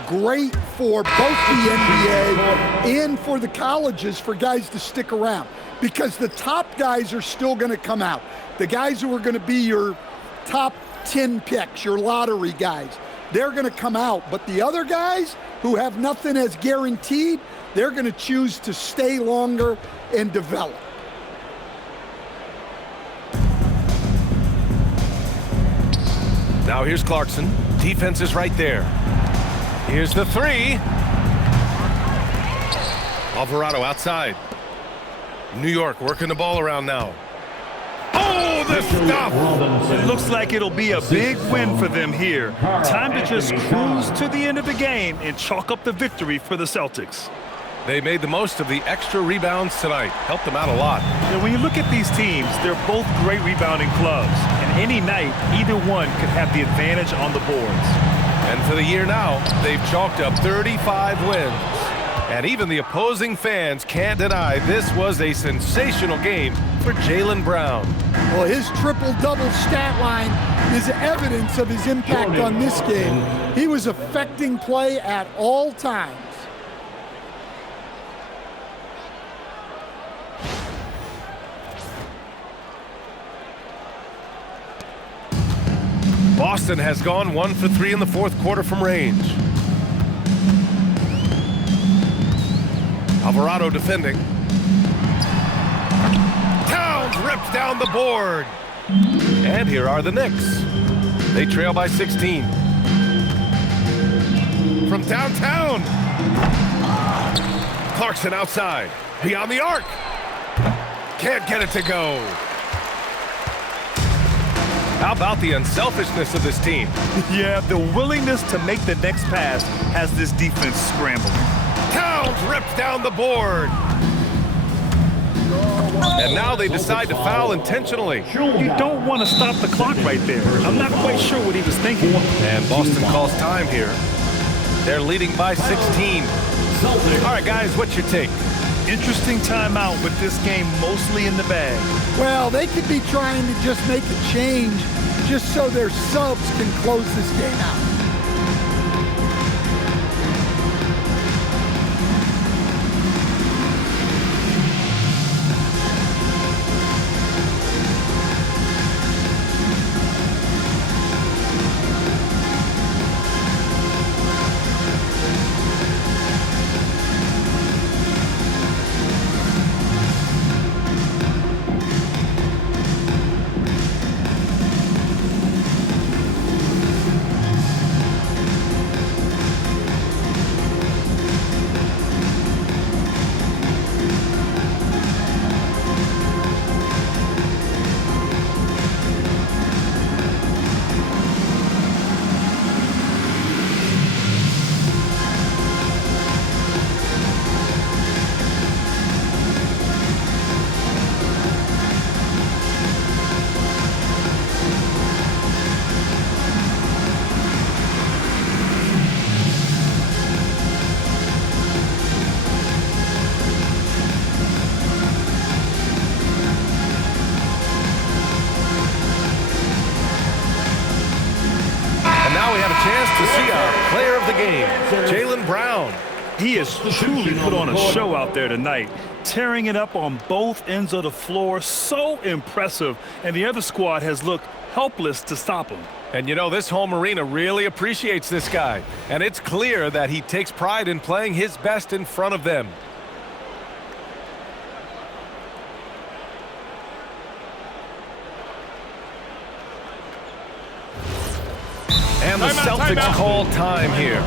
great for both the NBA and for the colleges for guys to stick around, because the top guys are still going to come out. The guys who are going to be your top 10 picks, your lottery guys, they're going to come out. But the other guys who have nothing as guaranteed, they're going to choose to stay longer and develop. Now here's Clarkson. Defense is right there. Here's the 3. Alvarado outside. New York working the ball around now. Oh, the stuff! It looks like it'll be a big win for them here. Time to just cruise to the end of the game and chalk up the victory for the Celtics. They made the most of the extra rebounds tonight. Helped them out a lot. And when you look at these teams, they're both great rebounding clubs. And any night, either one could have the advantage on the boards. And for the year now, they've chalked up 35 wins. And even the opposing fans can't deny this was a sensational game for Jaylen Brown. Well, his triple-double stat line is evidence of his impact on this game. He was affecting play at all times. Boston has gone 1 for 3 in the fourth quarter from range. Alvarado defending. Towns ripped down the board. And here are the Knicks. They trail by 16. From downtown. Clarkson outside. Beyond the arc. Can't get it to go. How about the unselfishness of this team? Yeah, the willingness to make the next pass has this defense scrambling. Towns ripped down the board. And now they decide to foul intentionally. You don't want to stop the clock right there. I'm not quite sure what he was thinking. And Boston calls time here. They're leading by 16. All right, guys, what's your take? Interesting timeout with this game mostly in the bag. Well, they could be trying to just make a change just so their subs can close this game out. To see our player of the game, Jaylen Brown. He has truly put on a show out there tonight, tearing it up on both ends of the floor. So impressive, and the other squad has looked helpless to stop him. And you know, this home arena really appreciates this guy, and it's clear that he takes pride in playing his best in front of them. And the Celtics call time here.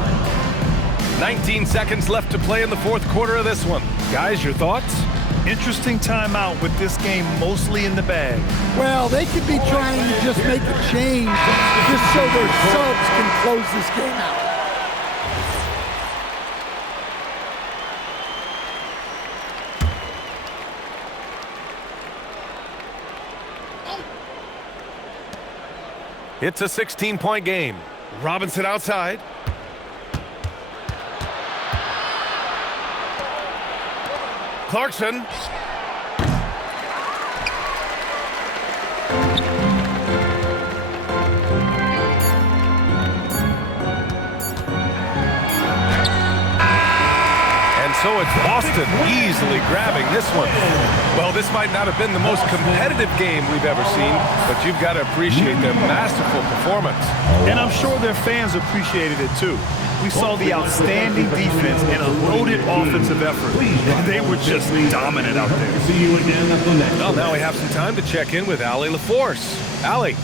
19 seconds left to play in the fourth quarter of this one. Guys, your thoughts? Interesting timeout with this game mostly in the bag. Well, they could be trying to just make a change just so their subs can close this game out. It's a 16-point game. Robinson outside. Clarkson. And so it's Boston easily grabbing this one. Well, this might not have been the most competitive game we've ever seen, but you've got to appreciate their masterful performance. And I'm sure their fans appreciated it too. We saw the outstanding defense and a loaded offensive effort. They were just dominant out there. Well, now we have some time to check in with Allie LaForce. Allie.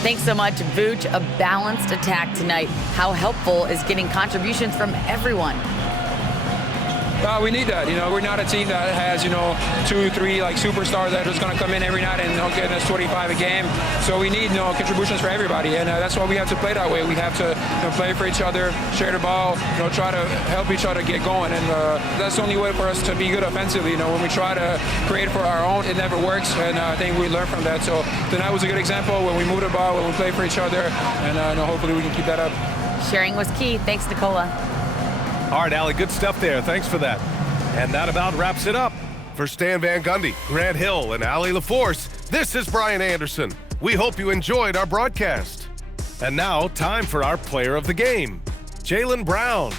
Thanks so much, Vooch. A balanced attack tonight. How helpful is getting contributions from everyone? We need that. We're not a team that has, 2 or 3 superstars that are just going to come in every night and get us 25 a game. So we need contributions for everybody, and that's why we have to play that way. We have to play for each other, share the ball, try to help each other get going, and that's the only way for us to be good offensively. When we try to create for our own, it never works, and I think we learn from that. So tonight was a good example when we move the ball, when we play for each other, and hopefully we can keep that up. Sharing was key. Thanks, Nicola. All right, Allie, good stuff there. Thanks for that. And that about wraps it up For Stan Van Gundy, Grant Hill, and Allie LaForce, this is Brian Anderson. We hope you enjoyed our broadcast. And now, time for our player of the game, Jaylen Brown.